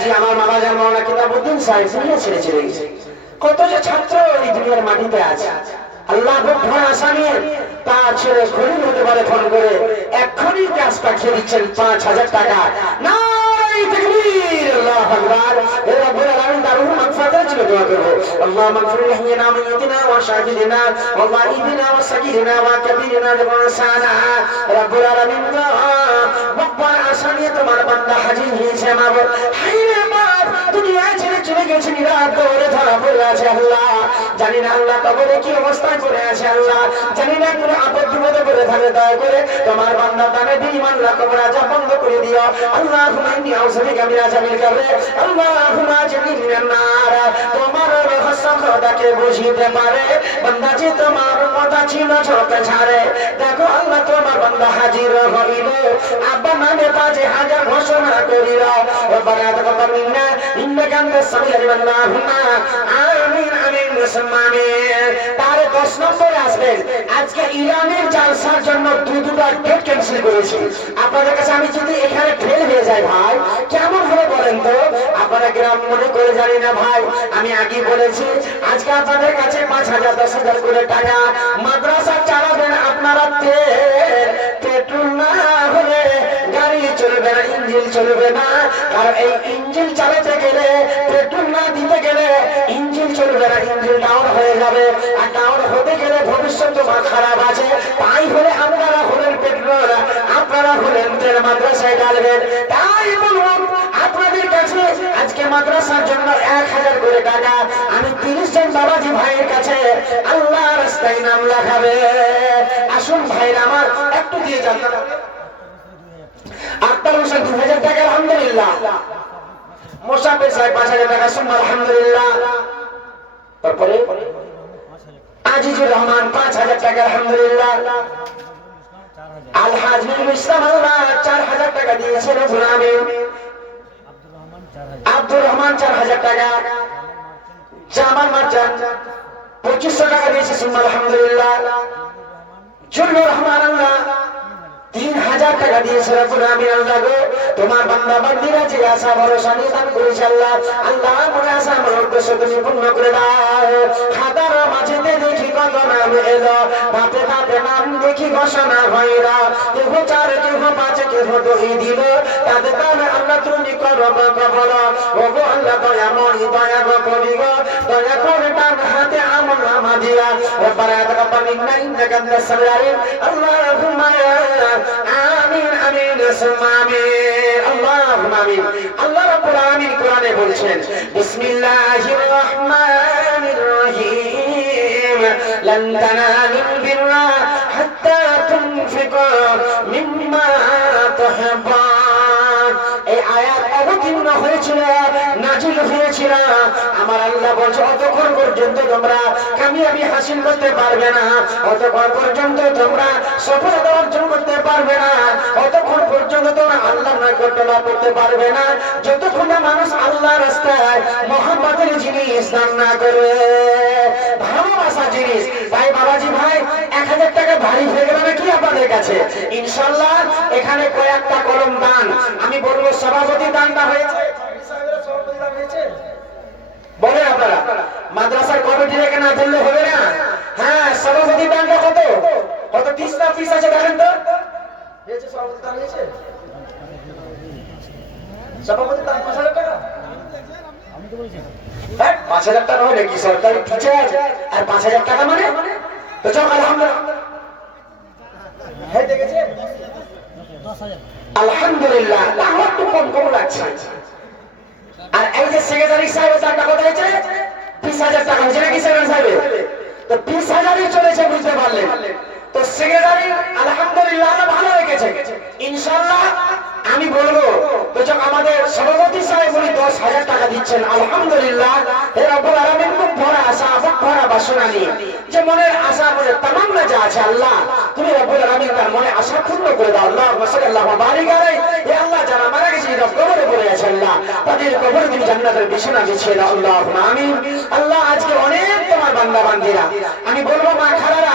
জি আমার মামা যান মাওলানা কিতাবউদ্দিন সাহেব দুনিয়া ছেড়ে চলে গেছে। কত যে ছাত্র এই দুনিয়ার মাটিতে আছে। আল্লাহ বুক ভরা আশা নিয়ে তার ছেলে খলিল হতে পারে ফোন করে এক্ষুনি গ্যাস পাঠিয়ে দিচ্ছেন 5,000 টাকা। নারে তাকবীর, আল্লাহু আকবার। হে রব্বুল আলামিন দারুল মাগফিরাতের জন্য দোয়া করব। আল্লাহুম্মা মাগফির লিনা মাইয়িতিনা ওয়া শাহিদিনা ওয়া গায়িবিনা ওয়া সাগীরিনা ওয়া কাবীরিনা ওয়া সানা। রব্বুল আলামিন বুক ভরা আশা নিয়ে তোমার বান্দা হাজির হয়েছে। মাবুদ হায়রে মার দুনিয়া ছেড়ে চলে গেছে, নিরাপ করে ধরা পড়ে আছে। আল্লাহ জানি না আল্লাহ কবরে কি অবস্থায় পড়ে আছে। আল্লাহ জানি না কোনো আপদ বিপদে পড়ে থাকে, দয়া করে তোমার বান্দা দানে বিমান কবর আজাব বন্ধ করে দিও। আল্লাহুম্মা ইন্নী আউযু বিকা মিন আযাবিল কবর, আল্লাহুম্মা আজনি মিনান নার। তোমার রহস্য খোদাকে বুঝিতে পারে বান্দা যে তোমার কথা ছিল চোখে ছাড়ে। দেখো আল্লাহ তোমার বান্দা হাজির হইল, আব্বা মানে 5,000 ঘোষণা করিল। রব্বানা তাকাব্বাল মিন্না ইন্নাকা আনতাস সামিউল আলিম। আল্লাহুম্মা আমিন আমিন সুম্মা আমিন। তার 10 নম্বরে আসবেন। আজকে ইরানের জালসার জন্য দুটা ডেট ক্যান্সেল করেছি। আপনাদের কাছে আমি যদি এখানে ফেল হয়ে যাই ভাই কেমন হবে বলেন তো? আপনারা গ্রাম মনে করে জানি না ভাই, আমি আগে বলেছি আজকে আপনাদের কাছে 5,000 10,000 করে টাকা মাদ্রাসা চালাবেন আপনারা। পেট্রোল না হলে গাড়ি চলবে না, ইঞ্জিন চলবে না। কারণ এই ইঞ্জিন চালাতে গেলে পেট্রোল না দিতে গেলে ইঞ্জিন চলবে না, ইঞ্জিন ডাউন হয়ে যাবে। আর ডাউন হতে গেলে ভবিষ্যৎ তোমার খারাপ আছে। তাই হলে আপনারা হলেন পেট্রোল, আপনারা হলেন তেল, মাদ্রাসায় ডালবেন। তাই বলবো আপনাদের কাছে আজকে মাদ্রাসার জন্য 1,000 করে টাকা আমি 30 জন বাবাজি ভাইয়ের কাছে আল্লাহ রাস্তায় নাম লেখাবে। আসুন ভাইরা আমার একটু দিয়ে যান। আক্তার হোসেন 2,000 টাকা আলহামদুলিল্লাহ। মোসাফির সাহেব 5,000 টাকা সুম্মা আলহামদুলিল্লাহ। তারপরে আজিজুর রহমান 5,000 টাকা আলহামদুলিল্লাহ। আলহাজ নুরুল ইসলাম আল্লাহ 4,000 টাকা দিয়েছেন। রব্বুল আমিন। আব্দুর রহমান 4,000 টাকা। জামাল মারজান 2,500 টাকা দিয়েছে সুম্মা আলহামদুলিল্লাহ। জুল্লুর রহমান আল্লাহ 3,000 টাকা দিয়েছে। রব্বুল আমিন। আল্লাহ গো তোমার বান্দা বান্দিরা যে আশা ভরসা নিয়ে দান করেছে আল্লাহ, আল্লাহ মনে আশা আমার উদ্দেশ্য তুমি পূর্ণ করে দাও। খাতার মাঝেতে দেখি কত নাম এলো, ধাপে ধাপে নাম দেখি ঘোষণা হইল। কেহ 4 কেহ 5 কেহ 2 দিল, তাদের নামে আল্লাহ তুমি করো কবল। ও গো আল্লাহ দয়াময়ী দয়া গো করি গো, দয়া করে ডান হাতে আমল নামা দিয়া। রব্বানা তাকাব্বাল মিন্না ইন্নাকা আনতাস সামিউল আলিম। আল্লাহুম্মা আমিন আমিন সুম্মা আমিন। আল্লাহুম্মা আমিন। আল্লাহ রাব্বুল আলামিন কোরআনে বলছেন বিসমিল্লাহির রহমানির রহিম লান তানালুল বিররা হাত্তা তুনফিকু মিম্মা তুহিব্বুন। এই আয়াত অবতীর্ণ হয়েছিল, নাজিল হয়েছিল। আমার আল্লাহ বলছে অতক্ষণ পর্যন্ত তোমরা কামিয়াবি হাসিল করতে পারবে না, অতক্ষণ পর্যন্ত তোমরা সফলতা অর্জন করতে পারবে না, অতক্ষণ পর্যন্ত তোমরা আল্লাহ নৈকট্য লাভ করতে পারবে না যতক্ষণ না মানুষ আল্লাহ রাস্তায় মহব্বতের জিনিস দান না করবে, ভালোবাসা জিনিস। ভাই বাবাজি ভাই 1,000 টাকা ভারী হয়ে গেল নাকি আপনাদের কাছে? ইনশাআল্লাহ এখানে কয়েকটা কলম দান। আমি বলবো সভাপতি দানটা হয়েছে, বলেন আপনারা মাদ্রাসার কমিটি রেখে না ধরলে হবে না। হ্যাঁ সভাপতি দানটা কত কত 30 না 30 আছে দেখেন তো। সভাপতি দান হয়েছে, সভাপতি দান 5,000 টাকা। 5,000 টাকা হয় নাকি সরকারি টিচার আর 5,000 টাকা মানে? তো চল আলহামদুলিল্লাহ। হ্যাঁ দেখেছে আলহামদুলিল্লাহ। তাহলে একটু কম কম লাগছে। আর এই যে সেক্রেটারি সাহেবের দামটা কত হয়েছে? 20,000 টাকা হয়েছে নাকি সেক্রেটারি সাহেবের? তো 20,000ই চলেছে, বুঝতে পারলেন তো। সেক্রেটারি আলহামদুলিল্লাহ ভালো রেখেছে ইনশাআল্লাহ। আমি বলবো তো আমাদের সভাপতি সাহেব উনি 10,000 টাকা দিচ্ছেন আলহামদুলিল্লাহ। হে রব্বুল আলামিন খুব ভরা আশা, খুব ভরা বাসনা নিয়ে যে মনের আশা, মনের তামান্না যা আছে আল্লাহ তুমি রব্বুল আলামিন তার মনে আশা পূর্ণ করে দাও। আল্লাহুম্মা সাল্লি আল্লাহুম্মা বারিক আলাইহি। হে আল্লাহ শহীদ কবরে পড়ে আছে আল্লাহ তাদের কবরে তুমি জান্নাতের বিছানা বিছিয়ে দাও আল্লাহুম্মা আমিন। আল্লাহ আজকে অনেক তোমার বান্দা বান্দীরা, আমি বলবো মা খালারা,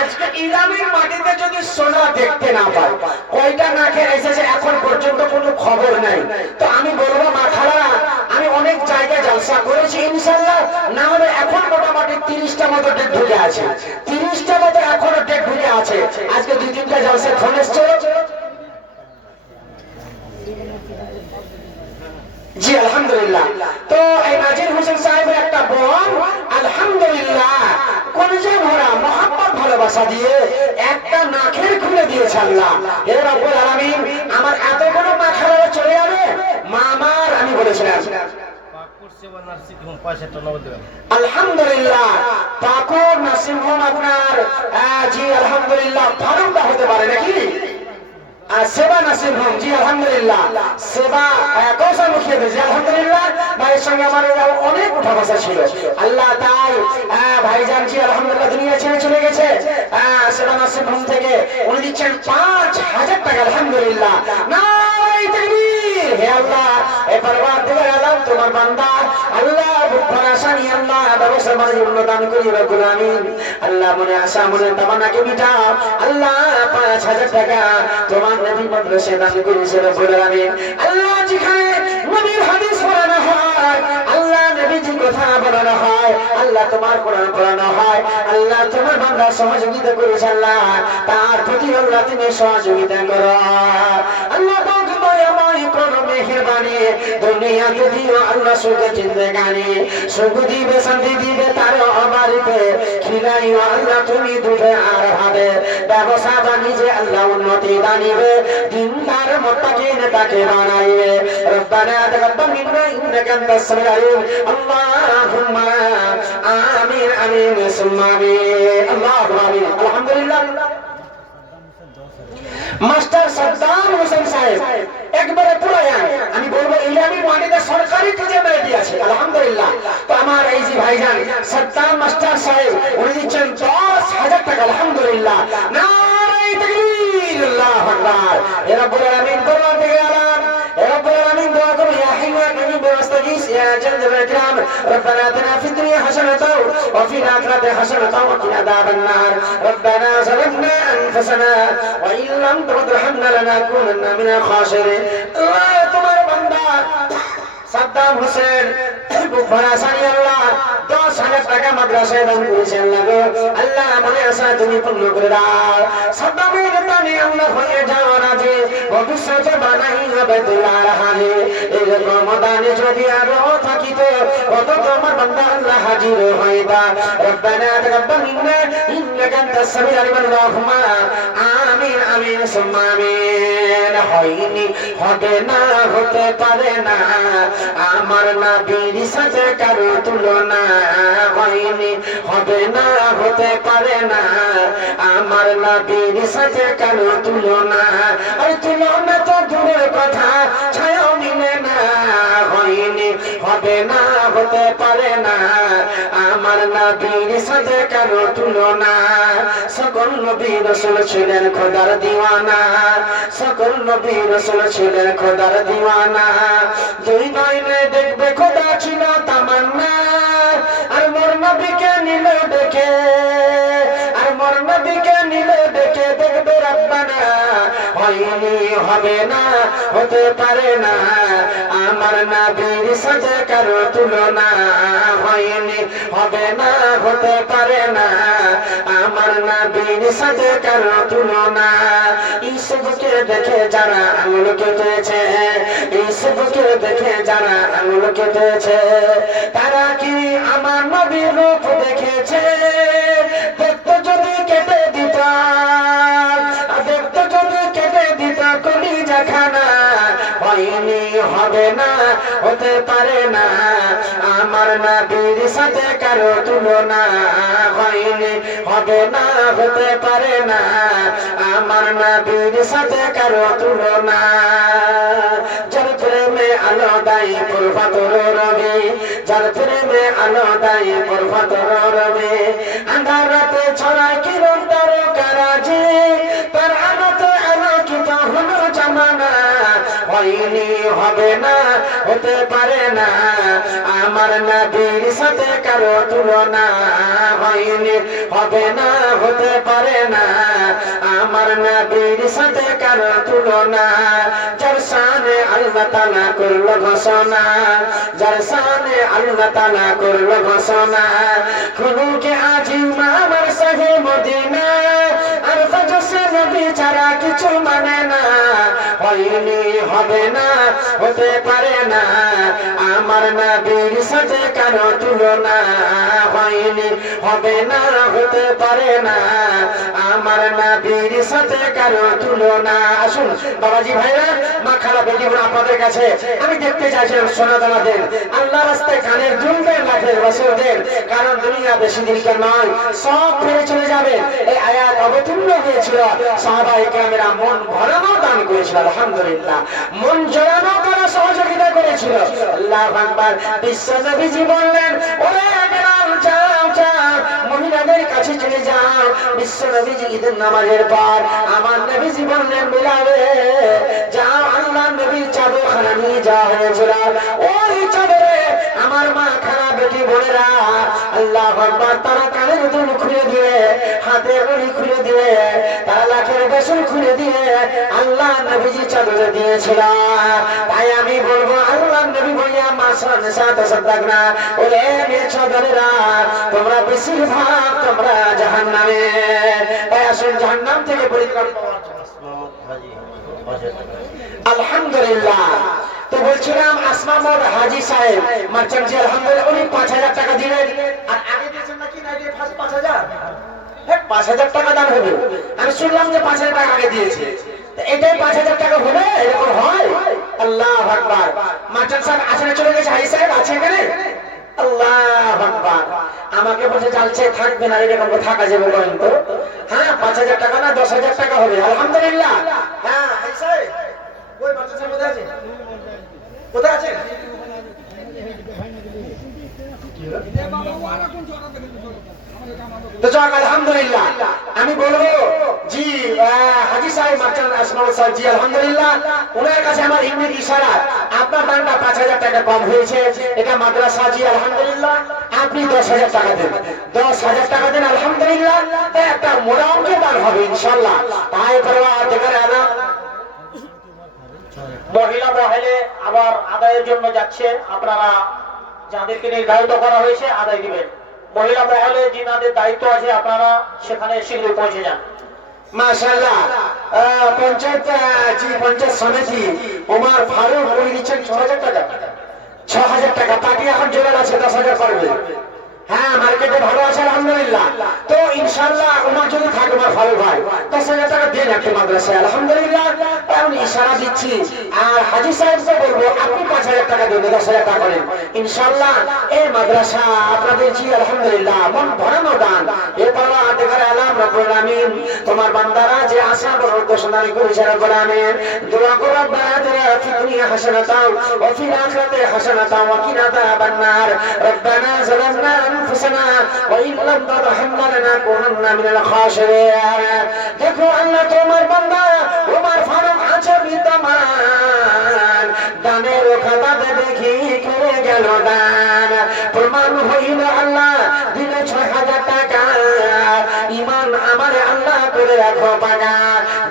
আজকে ইরানের মাটিতে যদি সোনা দেখতে না পায়, কয়টা নাকে এসেছে এখন পর্যন্ত কোনো খবর নাই। তো আমি বলবো মা খালারা, আমি অনেক জায়গায় জলসা করেছি, ইনশাআল্লাহ না হলে এখন মোটামুটি 30টা মতো ডেট ঢুকে আছে, 30টা মতো এখনো ডেট ঢুকে আছে। আজকে 2-3টা জলসা ফোন এসছে। জি আলহামদুলিল্লাহ। তো এই নাজির হোসেন সাহেবের একটা বোন আলহামদুলিল্লাহ কলিজা ভরা মোহাম্মদ ভালোবাসা দিয়ে একটা নাকের খুলে দিয়েছে আল্লাহ। হে রব্বুল আলামিন, আমার এতগুলো মা খালারা চলে যাবে, মা আমার আমি বলেছিলাম আলহামদুলিল্লাহ পাকুর নার্সিং হোম আপনার, জি আলহামদুলিল্লাহ ফারুকটা হতে পারে নাকি, সেবা নার্সিং হোম, জি আলহামদুলিল্লাহ সেবা কৌশল মুখিয়ে দিয়েছে আলহামদুলিল্লাহ। ভাইয়ের সঙ্গে আমার অনেক উঠা বসা ছিল, আল্লাহ তাই ভাইজান জি আলহামদুলিল্লাহ দুনিয়া ছেড়ে চলে গেছে। সেবা নার্সিং হোম থেকে উনি দিচ্ছেন 5,000 টাকা আলহামদুলিল্লাহ। নারায়ে তাকবীর। হে আল্লাহ, এ পরওয়ারদিগার আলম তোমার বান্দা আল্লাহ বুখার আশা নিয়ে আল্লাহ ব্যবসা বাণিজ্য উন্নদান করি রব্বুল আমিন। আল্লাহ মনে আশা মনে তামান্নাকে মিটাও আল্লাহ। 5,000 টাকা তোমার নবী মাদ্রাসে দান করেছে রব্বুল আমিন। আল্লাহ যেখানে নবীর হাদিস পড়ানো হয়, আল্লাহ নবীজি কথা বলানো হয়, আল্লাহ তোমার কোরআন পড়ানো হয়, আল্লাহ তোমার বান্দা সহযোগিতা করেছে আল্লাহ, তার প্রতি আল্লাহ তুমি সহযোগিতা করো আল্লাহ। পাক দয়াময় করো মেহেরবানি, দুনিয়াতে দিও আল্লাহ সুখ জিন্দেগানি, সুখ দিবে শান্তি দিবে তার বাড়িতে, খিলাইও আল্লাহ তুমি দুধে আর ভাবে, ব্যবসা বাণিজ্যে আল্লাহ উন্নতি দানিবে, দিনদার মুত্তাকিন তাকে বানাইবে। রব্বানা তাকাব্বাল মিন্না ইন্নাকা আনতাস সামিউল আলিম। আল্লাহুম্মা আমিন আমিন সুম্মা আমিন। আল্লাহুম্মা আমিন। আলহামদুলিল্লাহ। মাস্টার সাদ্দাম হোসেন সাহেব একবারে পুরায়ান, আমি বলবো ইলামি মাটিতে সরকারি টিচার মেয়ে আছে আলহামদুলিল্লাহ। তো আমার এই যে ভাইজান সাদ্দাম মাস্টার সাহেব উনি দিচ্ছেন 10,000 টাকা আলহামদুলিল্লাহ। নারায়ে তাকবীর। আল্লাহু আকবার। হে রব্বুল আলামিন পরওয়ারদিগার আলম, হে রব্বুল আলামিন দোয়া করো ইয়া হাইয়্যু ইয়া কাইয়্যুম বিরাহমাতিকা ইয়া জাল ইকরাম। রব্বানা আতিনা ফিদ দুনিয়া হাসানাতাও ওয়া ফিল আখিরাতি হাসানাতাও ওয়া কিনা আযাবান নার। রব্বানা যালামনা আনফুসানা ওয়া ইন লাম তাগফির লানাকুনান্না মিনাল খাসিরিন। আল্লাহ তোমার বান্দা সাদ্দাম হোসেন বুখারা সানি আল্লাহ 10,000 টাকা মাদ্রাসায় দান করেছেন আল্লাহ। আল্লাহ মনে আশা তুমি পূর্ণ করে দাও। সাদ্দামের দানে আল্লাহ হয়ে যাও রাজি, ভবিষ্যতে বানাই হবে তোমার হাজি। এরকম দানে যদি আরো থাকিতে কত তোমার বান্দা আল্লাহ হাজির হইবা। রব্বানা তাকাব্বাল মিন্না ইন্নাকা আনতাস সামিউল আলিম। আল্লাহুম্মা আমিন আমিন সুম্মা আমিন। হয়নি হবে না হতে পারে না আমার নবীর সাথে কারো তুলনা, হয়নি হবে না হতে পারে না আমার নবীর সাথে কারো তুলনা। আর তুলনা তো দূরের কথা, ছায়াও মিলে না, হয়নি হবে না হতে পারে না আমার নবীর সাথে কারো তুলনা। সকল নবী রাসূল ছিলেন খোদার দিওয়ানা, সকল নবী রাসূল ছিলেন খোদার দিওয়ানা। দুই নয়নে দেখবে খোদা ছিল তামান্না, আর মোর নবীকে নিল দেখে, আর মোর নবীকে নিল দেখে দেখবে রব্বানা। হয়নি হবে না হতে পারে না আমার নবীর সাথে কারো তুলনা, হয়নি হবে না হতে পারে না আমার নবীর সাথে কারো তুলনা। ইসুফকে দেখে যারা আঙুল কেটেছে, ইসুফকে দেখে যারা আঙুল কেটেছে, তারা কি আমার নবীর রূপ দেখেছে? দেখতে যদি কেটে দিত, দেখতে যদি কেটে দিত কলিজা খানা, হয়নি হবে না হতে পারে না আমার নবীর সাথে কারো তুলনা, হয়নি হবে না হতে পারে না আমার নবীর সাথে কারো তুলনা। যার প্রেমে আলো দাই পূর্বাতর রবে, যার প্রেমে আলো দাই পূর্বাতর রবে, আন্ধার রাতে ছড়ায় কিরণ তারকারাজি, তার আলোতে আলোকিত হলো জামানা। হয়নি হবে না হতে পারে না আমার নবীর সাথে কারো তুলনা হয়নি হবে না হতে পারে না আমার নবীর সাথে কারো তুলনা যার শানে আল্লাহ তাআলা করলো ঘোষণা যার শানে আল্লাহ তাআলা করলো ঘোষণা খুলুকে আজিম আমার সাহে মদিনা আর ফজসে নবী ছাড়া কিছু মানে না হয়নি হবে না হতে পারে না আমার নবীর সাথে কারো তুলনা হয়নি হবে না হতে পারে না আমার নবীর সাথে কারো তুলনা আসুন বাবাজি ভাইরা মা খালা বেটি বোন আপনাদের কাছে আমি দেখতে চাইছিলাম সোনাদানাদের আল্লাহ রাস্তায় কানের দুলবেন লাখের বছরদের কারণ দুনিয়া বেশি দিনকার নয় সব ফিরে চলে যাবে এই আয়াত অবতীর্ণ হয়েছিল সাহাবায়ে কেরামেরা মন ভরানো দান করেছিল আলহামদুলিল্লাহ মন জোড়ানো করা সহযোগিতা করেছিল আল্লাহু আকবার বিশ্ব নবীজি বললেন ওরে বেলাল যাও যাও মহিলাদের কাছে চলে যাও বিশ্ব নবীজি ঈদের নামাজের পর আমার নবীজি বললেন বেলালে যাও আল্লাহ নবীর চাদরখানা নিয়ে যাওয়া হয়েছিল ওই চাদরে আমার মা খালা বেটি বোনেরা আল্লাহু আকবার তারা কানের দুল খুলে দিয়ে হাতের উড়ি খুলে দিয়ে তারা লাখের বেসন খুলে দিয়ে আল্লাহ নবীজি চাদরে দিয়েছিল তাই আমি বলবো আল্লাহ নবী বলিয়া মাসান সাথে সাদাক না ওরে মে চাদরেরা তোমরা বেশিরভাগ তোমরা জাহান্নামে তাই আসুন জাহান্নাম থেকে পরিত্রাণ পাওয়ার আলহামদুলিল্লাহ তো বলছিলাম আসমা মোর হাজী সাহেব মার্চেন্ট জি আলহামদুলিল্লাহ উনি 5000 টাকা দিলেন আর আগে দিয়েছেন নাকি না দিয়ে ফার্স্ট 5000 হ্যাঁ 5000 টাকা দান হবে আমি শুনলাম যে 5000 টাকা আগে দিয়েছে তো এটাই 5000 টাকা হবে এরকম হয় আল্লাহু আকবার মার্চেন্ট সাহেব আসলে চলে গেছে হাজী সাহেব আছে এখানে আল্লাহু আকবার আমাকে বলছে চালছে থাকবে না এরকম থাকা যাবে বলেন তো হ্যাঁ 5000 টাকা না 10000 টাকা হবে আলহামদুলিল্লাহ হ্যাঁ হাজী সাহেব ওই মাদ্রাসার মধ্যে আছে কোথায় আছে তো যাক আলহামদুলিল্লাহ আমি বলবো জি হাজী সাহেব মার্চান আসমাউল সাহেব জি আলহামদুলিল্লাহ ওনার কাছে আমার ইংরেজি ইশারা আপনার দানটা 5000 টাকা কম হয়েছে এটা মাদ্রাসা জি আলহামদুলিল্লাহ আপনি 10000 টাকা দেন 10000 টাকা দেন আলহামদুলিল্লাহ একটা মোটা অঙ্কের দান হবে ইনশাআল্লাহ তাই পরওয়ার দেখে আনা মহিলা মহলে আবার আদায়ের জন্য যাচ্ছে আপনারা যাদেরকে নির্ধারিত করা হয়েছে আদায় দিবেন মহিলা মহলে যিনাদের দায়িত্ব আছে আপনারা সেখানে শীঘ্রই পৌঁছে যান মাশাআল্লাহ পঞ্চায়েত জি পঞ্চায়েত সমিতি ওমর ফারুক উনি দিচ্ছেন 6000 টাকা 6000 টাকা পার্টি এখন জোগাড় আছে 10000 পারবে হ্যাঁ মার্কেটে ভালো আছে আলহামদুলিল্লাহ তো ইনশাআল্লাহ ওমর যদি থাকে ওমর ফারুক ভাই 10000 টাকা দেন একটা মাদ্রাসায় আলহামদুলিল্লাহ আমি ইশারা দিচ্ছি আর হাজী সাহেবকে বলবো আপনি 5000 টাকা দেন 10000 টাকা করেন ইনশাআল্লাহ এই মাদ্রাসা আপনাদের জি আলহামদুলিল্লাহ মন ভরানো দান এরপর আদেগার আলাম রব্বুল আমিন তোমার বান্দারা যে আশা বড় ঘোষণারি করেছে রব্বুল আমিন দোয়া করো রব্বানা আতিনা ফিদ দুনিয়া হাসানাতাও ওয়া ফিল আখিরাতি হাসানাতাও ওয়া কিনা আযাবান নার রব্বানা যালামনা আনফুসানা ওয়া ইন লাম তারহামনা লানাকুনান্না মিনাল খাসিরিন দেখো আল্লাহ তোমার বান্দা ওমর ফারুক আছে বিদ্যমান দানের খাতাতে দেখি করে গেল দান প্রমাণ হইল আল্লাহ দিলে 6000 টাকা ঈমান আমারে আল্লাহ করে রাখো পাগা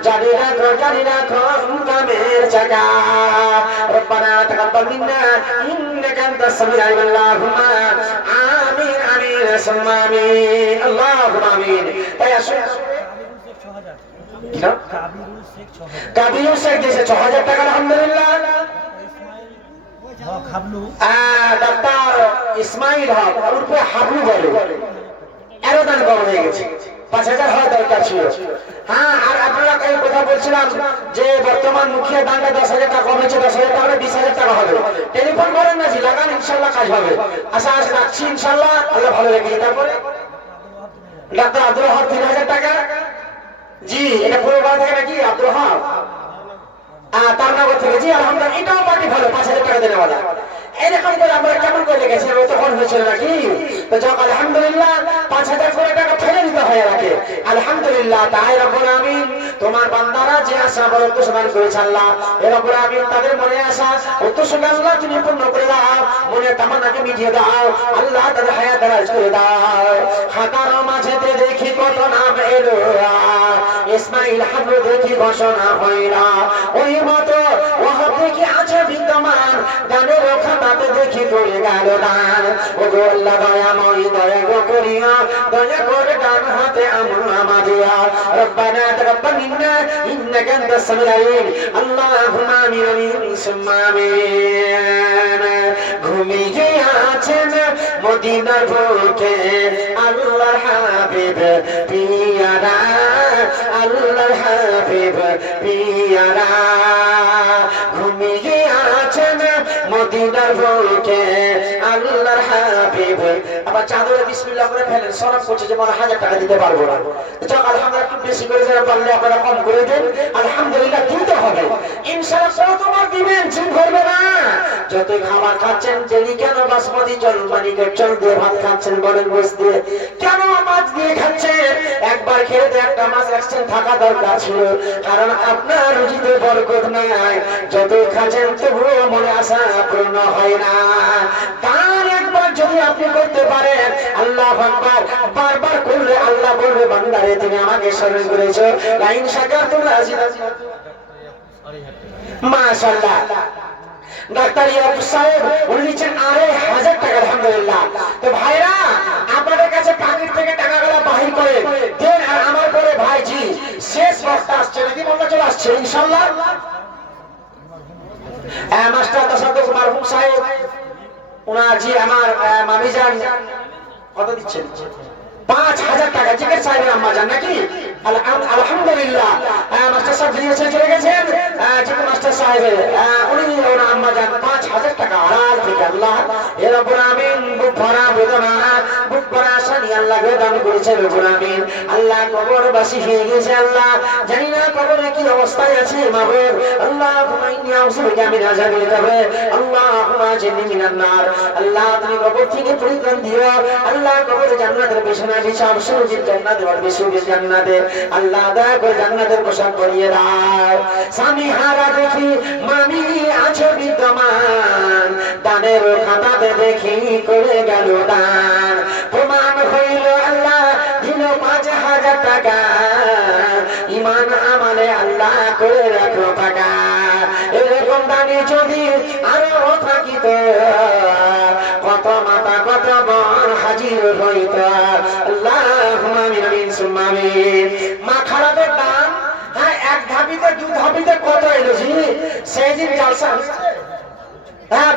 জারি রাখো কামের জায়গা রব্বানা তাকাব্বাল মিন্না ইন্নাকা আনতাস সামিউল আলিম আল্লাহুম্মা আমিন আমিন সুম্মা আমিন আল্লাহুম্মা আমিন তাই আসুন কাবিরুল শেখ দিয়েছে 6000 টাকা আলহামদুলিল্লাহ ডাক্তার ইসমাইল হক উর্ফে হাবলু বলে এরও দান কম হয়ে গেছে 5000 হওয়া দরকার ছিল হ্যাঁ আর আপনারা এই কথা বলছিলাম যে বর্তমান মুখিয়া দানটা 10000 টাকা কম হয়েছে 10000 টাকা 20000 টাকা হবে টেলিফোন করেন না জি লাগান ইনশাআল্লাহ কাজ হবে আশা রাখছি ইনশাআল্লাহ আল্লাহ ভালো রেখেছে তারপরে ডাক্তার আব্দুল ওয়াহাব 3000 টাকা জি এটা পুরো বাড়ি থেকে নাকি আব্দুল ওয়াহাব তারনগর থেকে জি আলহামদুলিল্লাহ এটাও পার্টি ভালো 5000 টাকা দেনে वाला এরকম করে আমরা কেমন করে লিখেছি ওই তো ফোন হয়েছিল নাকি তো যাক আলহামদুলিল্লাহ 5000 করে টাকা ফেলে দিতে হয় রাখে আলহামদুলিল্লাহ তাই রব্বুল আমিন তোমার বান্দারা যে আশা বড় উত্তোষণ করেছে আল্লাহ এরপরে আমি তাদের মনে আশা উত্তোষণ আল্লাহ তুমি পূর্ণ করে দাও, মনে তামান্নাকে মিটিয়ে দাও আল্লাহ, তাদের হায়াত দারাজ করে দাও। খাতার মাঝেতে দেখি কত নাম এলো, ইসমাইল হাবলু দেখি ঘোষণা হইলা, ওই মতো ওহাব দেখি আছে বিদ্যমান, গানের খাতাতে দেখি করে গেল দান। ও গো আল্লাহ দয়াময় দয়া গো করিয়া, দয়া করে ডান হাতে আমা দিয়া, রব্বানা তাকাব্বাল মিন্না ইন্নাকা আনতাস সামিউল আলিম, আল্লাহুম্মা আমিন আমিন সুম্মা আমিন। ঘুমিয়ে আছেন মদিনার বুকে আল্লাহর হাবিব পিয়ারা, আল্লাহর হাবিব পিয়ারা, ঘুমিয়ে আছেন মদিনার বুকে আল্লাহর হাবিব। আবার চাদরে বিসমিল্লাহ করে ফেলেন, শরম করছে যে মানে 1000 টাকা দিতে পারবো না, যাক আলহামদুলিল্লাহ একটু বেশি করে যারা পারলে আপনারা কম করে দেন, আলহামদুলিল্লাহ দিতে হবে ইনশাআল্লাহ। কতবার দিবেন জিদ ধরবে না। যতই খাবার খাচ্ছেন ডেলি কেন বাসমতি জল মানিকের চাল দিয়ে ভাত খাচ্ছেন, বলেন গোশ দিয়ে কেন মাছ দিয়ে খাচ্ছেন? একবার খেয়ে একটা মাছ রাখছেন থাকা দরকার ছিল, কারণ আপনার রুজিতে বরকত নাই। যতই খাচ্ছেন তবুও মনে আশা পূর্ণ হয় না। তার একবার যদি আপনি করতে পারেন আল্লাহু আকবার, বারবার করলে আল্লাহ বলবে বান্দারে তুমি আমাকে স্মরণ করেছো, লাইন শাকারতুম লাযিদান্নাকুম। মাশাআল্লাহ। ডাক্তার ইয়াকুব সাহেব উনি নিচ্ছেন 2500 টাকা, আলহামদুলিল্লাহ। তো ভাইরা আপনাদের কাছে পকেট থেকে টাকাগুলো বাহির করে দেন। আর আমার পরে ভাইজি শেষ বক্তা আসছে নাকি বলতে চলে আসছে ইনশাআল্লাহ। মাস্টার তাসাদ্দুক মারহুম সাহেব ওনার জি আমার মামিজান কত দিচ্ছেন? 5000 টাকা। জিজ্ঞেস সাহেবের আম্মা জান নাকি? আলহামদুলিল্লাহ। মাস্টার সাহেব দিয়েছেন চলে গেছেন, জিজ্ঞেস মাস্টার সাহেবের উনি ওনার আম্মা জান 5000 টাকা হালাল থেকে আল্লাহ এর উপর আমিন। বুক ভরা বেদনা, বুক ভরা আশা নিয়ে আল্লাহ দান করেছে রব্বুল আমিন। আল্লাহ কবরবাসী হয়ে গেছে আল্লাহ, জানি না কবরে কি অবস্থায় আছে মাবুদ। আল্লাহুম্মা ইন্নী আউযু বিকা মিন আযাবিল কবর, আল্লাহুম্মা আজনিনি মিনান নার। আল্লাহ তুমি কবর থেকে পরিত্রাণ দিও আল্লাহ, কবরে জান্নাতের বিছানা বিছাও, সুরজিত জান্নাতে আর বিশুদের জান্নাতে আল্লাহ দয়া করে জান্নাতের পোশাক পরিয়ে দাও। স্বামী হারা দেখি মামি আছে বিদ্যমান, দানের খাতাতে দেখি করে গেল দান, প্রমাণ হইল আল্লাহ দিল 5000 টাকা, ইমান আমালে আল্লাহ করে রাখো টাকা। এরকম দানি যদি আরো থাকিত, কত মাতা কত বোন হাজির হইত। আল্লাহুম্মা আমিন আমিন সুম্মা আমিন। মা খারাপের দাম এক ধাবিতে দু ধাবিতে কত এলো জি? সেই দিন জালসা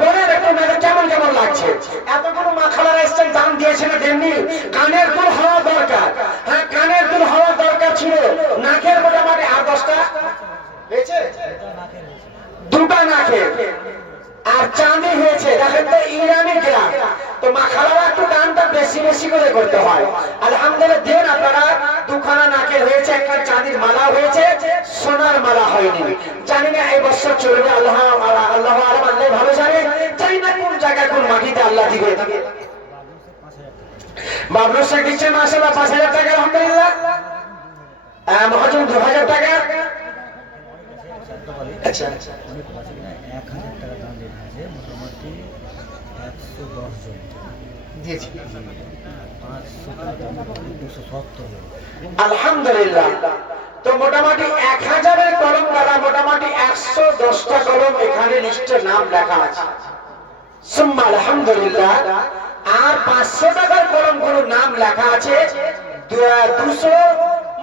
বলেন একটু কেমন কেমন লাগছে? এতগুলো মা খালারা এসছেন, দাম দিয়েছিল তেমনি কানের দুল হওয়া দরকার। কানের দুল হওয়া দরকার ছিল, নাকের মোটামুটি 8-10টা হয়েছে, 2টা নাকের আর চাঁদি হয়েছে। দেখেন তো ইরানি গ্রাম, তো মা খালারা একটু দামটা বেশি বেশি করে করতে হয়। আলহামদুলিল্লাহ দেন আপনারা 2খানা নাকের হয়েছে, একটা চাঁদির মালা হয়েছে, সোনার মালা হয়নি। জানি না এই বছর চলবে, আল্লাহ আল্লাহ আলম আল্লাহ ভালো জানে। জানি না কোন জায়গায় কোন মাটিতে আল্লাহ দিবে। বাবলু শেখ দিচ্ছে মাশাআল্লাহ 5000 টাকা, আলহামদুলিল্লাহ। মহাজন 2000 টাকা। আচ্ছা 1000 টাকা দাম দিয়েছে, মোটামুটি 110 জন দিয়েছি। 500 টাকা 270 জন। আলহামদুলিল্লাহ। তো মোটামুটি 1000-এর কলম দ্বারা মোটামুটি 110টা কলম এখানে লিস্টে নাম লেখা আছে। সুম্মা আলহামদুলিল্লাহ। আর 500 টাকার কলমগুলোর নাম লেখা আছে 200,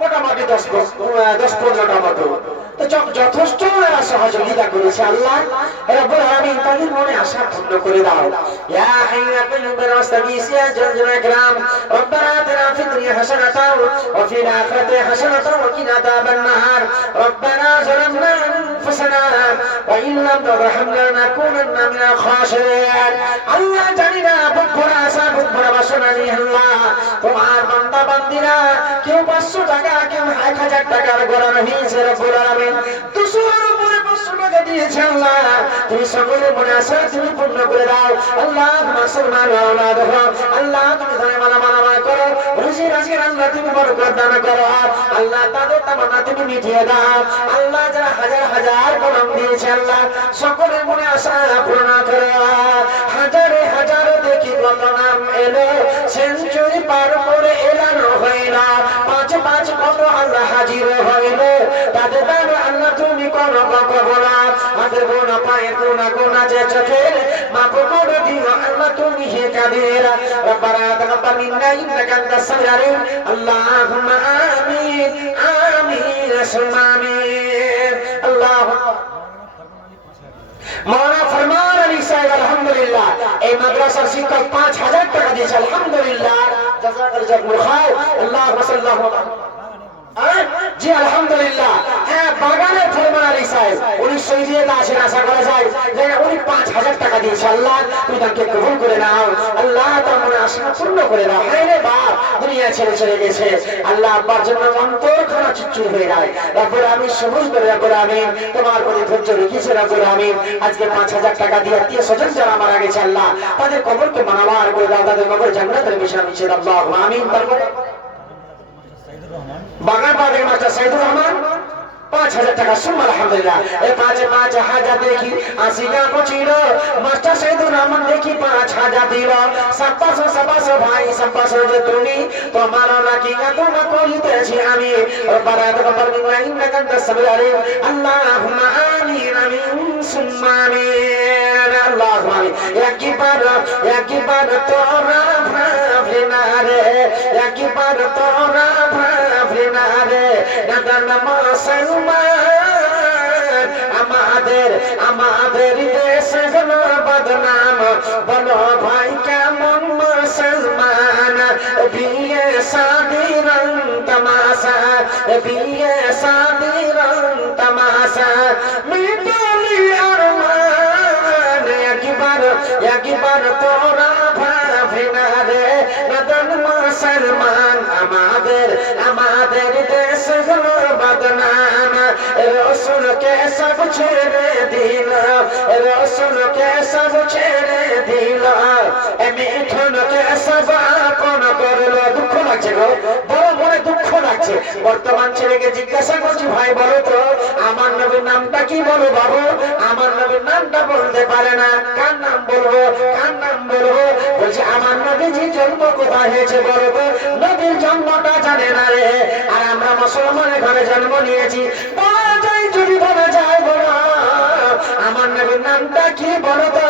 মোটামুটি 10-15টা মতো। তো যথেষ্ট সহযোগিতা করেছে আল্লাহ রাব্বুল আলামিন, তাদের মনে আশা পূর্ণ করে দাও। ইয়া হাইয়্যু ইয়া কাইয়্যুম বিরাহমাতিকা ইয়া জাল ইকরাম, রব্বানা আতিনা ফিদ দুনিয়া হাসানাতাও ওয়া ফিল আখিরাতি হাসানাতাও ওয়া কিনা আযাবান নার, রব্বানা যালামনা আনফুসানা ওয়া ইন লাম তারহাম লানা লানাকুনান্না মিনাল খাসিরিন। আল্লাহ জানি না বুক ভরা আশা, বুক ভরা বাসনা নিয়ে আল্লাহ তোমার বান্দা বান্দিরা কেউ 500 টাকা, কেউ 1000 টাকার গড়ানো হয়েছে রব্বুল আলামিন। 200-এর উপরে 500 টাকা দিয়েছে আল্লাহ তুমি সকলের মনে আশা তুমি পূর্ণ করে দাও আল্লাহ মুসলমান আওলাদ হো আল্লাহ তুমি ধরে মানা করো রুজি রাজির আল্লাহ তুমি বরকত দান করো আল্লাহ তাদের তামান্না তুমি মিটিয়ে দাও আল্লাহ যারা হাজার হাজার কলম দিয়েছে আল্লাহ সকলের মনে আশা পূর্ণ করো হাজারে হাজারে দেখি কত নাম এলো সেঞ্চুরি পার করে এলানো হইল পাঁচ পাঁচ কত আল্লাহ হাজির হইল তাদের দ্বারা আল্লাহ তুমি কোনো করবো না হাতের গোনা পায়ের গোনা যে চোখের মাপ করে দিও আল্লাহ তুমি হে কাদের রব্বানা তাকাব্বাল মিন্না ইন্নাকা আনতাস সামিউল আলিম আল্লাহুম্মা আমিন আমিন সুম্মা আমিন আল্লাহুম্মা মৌলানা ফরমান আলী সাহেব আলহামদুলিল্লাহ এই মাদ্রাসার শিক্ষক 5000 টাকা দিয়েছে আলহামদুলিল্লাহ জাযাকাল্লাহু খায়র আল্লাহুম্মা সাল্লাল্লাহু জি আলহামদুলিল্লাহ হ্যাঁ বাগানের ফরমান আলী সাহেব উনি শহীদিয়ত আসেন আশা করা যায় যে উনি 5000 টাকা দিয়েছে আল্লাহ তুমি তাকে কবুল করে নাও আল্লাহ তার মনে আশা পূর্ণ করে দাও হায় রে বাপ দুনিয়া ছেড়ে চলে গেছে আল্লাহ আব্বার জন্য অন্তরখানা চুরচুর হয়ে যায় রব্বুল আমিন সবুজ করে রব্বুল আমিন তোমার প্রতি ধৈর্য রেখেছে রব্বুল আমিন আজকে 5000 টাকা দিয়ে আত্মীয় স্বজন যারা মারা গেছে আল্লাহ তাদের কবরকে মানবার করে দাও তাদের কবর জান্নাতের মিশন মিশে আল্লাহু আমিন তারপরে বাগান বাদের মাস্টার সাইদুর রহমান 5000 টাকা সুম্মা আলহামদুলিল্লাহ এই 5,000 দেখি 80 কা পচিল মাস্টার সাইদুর রহমান দেখি 5000 দিল সব্বাস ভাই সব্বাস যে তুমি তোমার লাগি তোমা করিতেছি আমি রব্বানা তাকাব্বাল মিন্না ইন্নাকা আনতাস সামিউল আলিম আল্লাহুম্মা আমিন আমিন সুম্মা আমিন আল্লাহুম্মা আমিন একবার তোরা ভাবলে না রে একবার তোরা ভাবলে না রে নাদান মুসলমান আমাদের দেশে হলো বদনাম বলো ভাই কেমন মুসলমান বিয়ে শাদি রং তামাশা বিয়ে শাদি রং তামাশা মিটলি আরমান একবার তোরা ভাবি না রে নদন মুসলমান আমাদের দেশ হলো বদনাম রসুলকে সব ছেড়ে দিল রসুলকে সব ছেড়ে দিল মিঠুনকে সব আপন করলো দুঃখ লাগছে গো বড় মনে দুঃখ লাগছে বর্তমান ছেলেকে জিজ্ঞাসা করছি ভাই বলো তো আমার নবীর নামটা কি বলো বাবু আমার নবীর নামটা বলতে পারে না কার নাম বলবো বলছে আমার নবীজি জন্ম কোথায় হয়েছে বলবো নবীর জন্মটা জানে না রে আর আমরা মুসলমানের ঘরে জন্ম নিয়েছি বলা যায় যদি বলা যায় বলো আমার নবীর নামটা কি বলো তো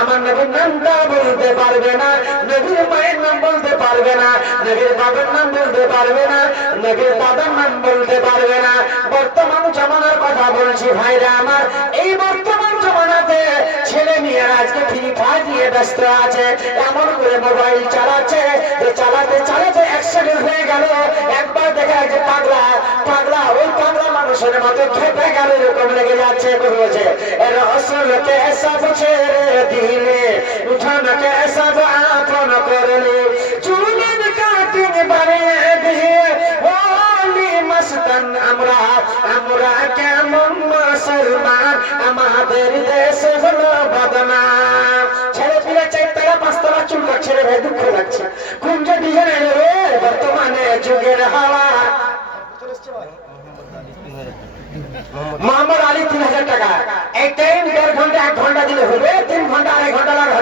আমার নবীর নামটা বলতে পারবে না নবীর মায়ের নাম বলতে পারবে না নবীর বাবার নাম বলতে পারবে না নবীর দাদার নাম বলতে পারবে না বর্তমান জমানার কথা বলছি ভাইরা আমার এই বর্তমান জমানাতে ছেলে মেয়েরা আজকে ফ্রি ফায়ার নিয়ে ব্যস্ত আছে এমন করে মোবাইল চালাচ্ছে যে চালাতে অ্যাক্সিডেন্ট হয়ে গেল একবার দেখা যাচ্ছে পাগলা ওই পাগলা মানুষের মতো খেপে গেল এরকম লেগে যাচ্ছে বলছে রসুলকে সব ছেড়ে দিলে উঠানকে সব আপন করলে চুলের কাটিং বাড়িয়ে দিয়ে হোলি মস্তান আমরা কেমন মুসলমান আমাদের দেশে হলো বদনাম ছেলে পিলে 4 টাকা 5 টাকা চুল কাটছে রে ভাই দুঃখ লাগছে কোন যে ডিজাইন এলো রে বর্তমানে যুগের হাওয়া মোহাম্মদ আলী 3000 টাকা এই টাইম 1.5 ঘন্টা 1 ঘন্টা দিলে হবে 3 ঘন্টা 2.5 ঘন্টা লাগবে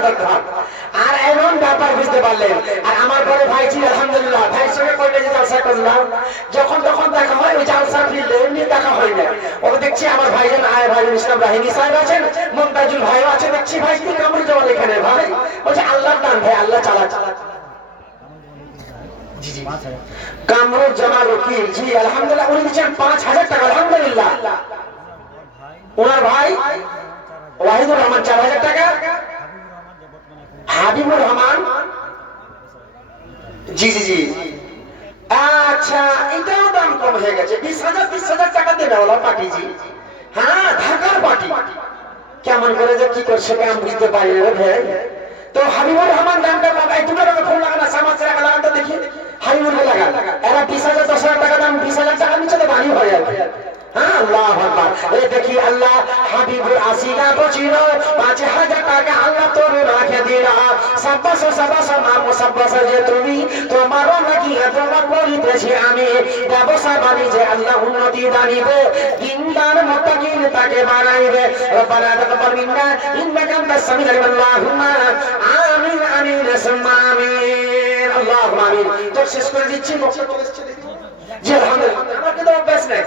আর এমন ব্যাপার বুঝতে পারলেন আর আমার পরে ভাই ছিল আলহামদুলিল্লাহ ভাইয়ের সঙ্গে কয়টা জলসা করলাম যখন তখন দেখা হয় ওই জলসা ফিল্ডে এমনি দেখা হয় না ওকে দেখছি আমার ভাইজান আয় ভাই ইসলাম রাহিনী সাহেব আছেন মুমতাজুল ভাইও আছে দেখছি ভাই কি কামড়ে যাওয়া এখানে ভাই বলছে আল্লাহর দান ভাই আল্লাহ চালা কামরুল জামাল উকিল জি আলহামদুলিল্লাহ উনি দিচ্ছেন 5000 টাকা আলহামদুলিল্লাহ ওনার ভাই ওয়াহিদুর রহমান 4000 টাকা হাবিবুর রহমান জি আচ্ছা এটাও দাম কম হয়ে গেছে 20,000 টাকা দেবে ওলা পার্টি জি হ্যাঁ ঢাকার পার্টি কেমন করে যে কি করছে আমি বুঝতে পারি না ভাই তো হাবিবুর রহমান দামটা কম এই দুটো টাকা ফোন লাগানো সামাজ টাকা লাগানো দেখি হাবিবুর লাগা এরা 20,000 10,000 টাকা দাম 20,000 টাকা নিচে তো বাড়ি হয়ে যাবে হ্যাঁ আল্লাহু আকবার। এই দেখি আল্লাহ হাবিবুর আসিলা বচিল 5000 টাকা আল্লাহ তোর রাখে দিলা। সাব্বাস সাব্বাস মা মুসাব্বাস যে তুমি তোমার নাকি তোমার করিতেছি আমি ব্যবসা বাণিজ্যে আল্লাহ উন্নতি দানিবে, দিনদার মুত্তাকিন তাকে বানাইবে। রব্বানা তাকাব্বাল মিন্না ইন্নাকা আনতাস সামিউল আলিম। আল্লাহুম্মা আমিন আমিন সুম্মা আমিন। আল্লাহুম্মা আমিন। তো শেষ করে দিচ্ছি বক্তব্য চলেছে জি আলহামদুলিল্লাহ। আমাকে তো অভ্যাস নেই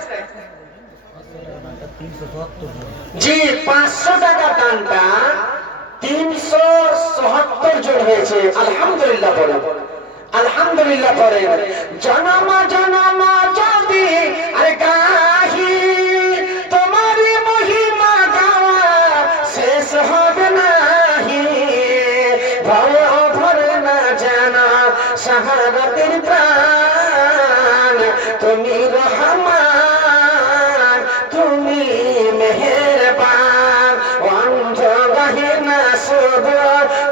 370 জন। জি 500 টাকা দানটা 377 জন হয়েছে। আলহামদুলিল্লাহ বলে আলহামদুলিল্লাহ পড়ে। জনম জনম যদি আরে গাহি তোমারি মহিমা গাওয়া শেষ হবে নাহি, ভয় ভরে না জানা শাহাদাতের প্রাণ, তুমি রহমান তুমি মেহেরবান, অন্ধ গাহে না শুধু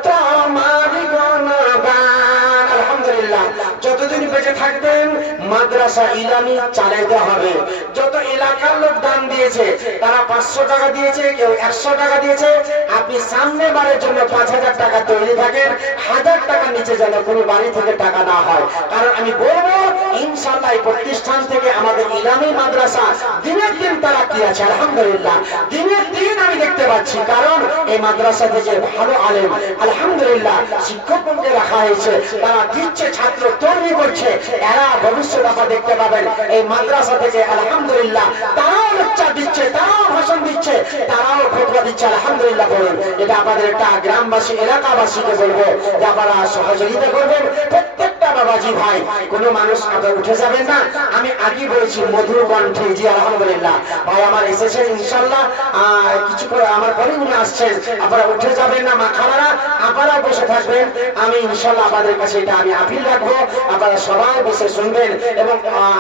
তোমার গুণগান। আলহামদুলিল্লাহ যতদিন বেঁচে থাকবেন মাদ্রাসা ইলামি চালাইতে হবে। যত এলাকার লোক দান দিয়েছে তারা 500 টাকা দিয়েছে, কেউ 100 টাকা দিয়েছে। আপনি সামনে বারের জন্য 5000 টাকা তৈরি থাকেন, 1000 টাকার নিচে যেন কোনো বাড়ি থেকে টাকা না হয়। কারণ আমি বলবো ইনশাআল্লাহ এই প্রতিষ্ঠান থেকে আমাদের ইলামি মাদ্রাসা দিনের দিন তারা কি আছে আলহামদুলিল্লাহ দিনের দিন আমি দেখতে পাচ্ছি। কারণ এই মাদ্রাসা থেকে ভালো আলেম আলহামদুলিল্লাহ শিক্ষকগণকে রাখা হয়েছে, তারা দিচ্ছে ছাত্র তৈরি করছে। এরা ভবিষ্যৎ আপনারা দেখতে পাবেন এই মাদ্রাসা থেকে আলহামদুলিল্লাহ তারাও লেকচার দিচ্ছে, তারাও ভাষণ দিচ্ছে, তারাও ফতোয়া দিচ্ছে। আলহামদুলিল্লাহ বলুন। এটা আমাদের একটা গ্রামবাসী এলাকাবাসীকে বলবো যে আপনারা সহযোগিতা করবেন। প্রত্যেকটা বাবাজি ভাই কোনো মানুষ আপনারা উঠে যাবেন না। আমি আগে বলেছি মধুর কণ্ঠে জি আলহামদুলিল্লাহ ভাই আমার এসেছেন ইনশাআল্লাহ কিছু করে আমার পরে উনি আসছেন। আপনারা উঠে যাবেন না মা খালারা, আপনারা বসে থাকবেন। আমি ইনশাআল্লাহ আপনাদের কাছে এটা আমি আপিল রাখবো, আপনারা সবাই বসে শুনবেন এবং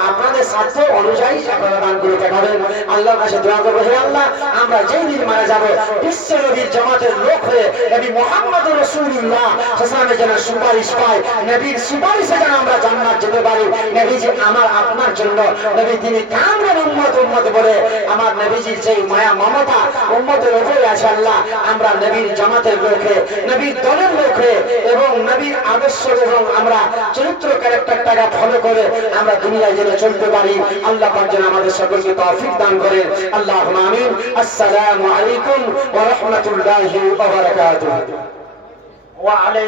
আপনাদের স্বার্থ অনুযায়ী আপনারা দান করে দেখাবেন। আল্লাহর কাছে দোয়া করবো হে আল্লাহ আমরা যেই দিন মারা যাবো বিশ্ব নবীর জামাতের লোক হয়ে নবী মুহাম্মদুর রাসূলুল্লাহ সাল্লাল্লাহু যেন সুপারিশ পায়, নবীর সুপারিশে যেন আমরা জান্নাত যেতে পারি। নবীজি আমার আপনার জন্য নবী তিনি কামরান উম্মত উম্মত বলে আমার নবীজির যেই মায়া মমতা উম্মতের উপরে আছে আল্লাহ আমরা নবীর জামাতের লোক হয়ে নবীর দলের লোক হয়ে এবং নবীর আদর্শ এবং আমরা চরিত্র ক্যারেক্টারটাকে ফলো করে আমরা দুনিয়ায় যেন চলতে পারি। আল্লাহ পাক যেন আমাদের সকলকে তৌফিক দান করেন। আল্লাহুম্মা আমিন। আসসালামু আলাইকুম ওয়া রাহমাতুল্লাহি ওয়া বারাকাতুহু। ওয়া আলাইকুম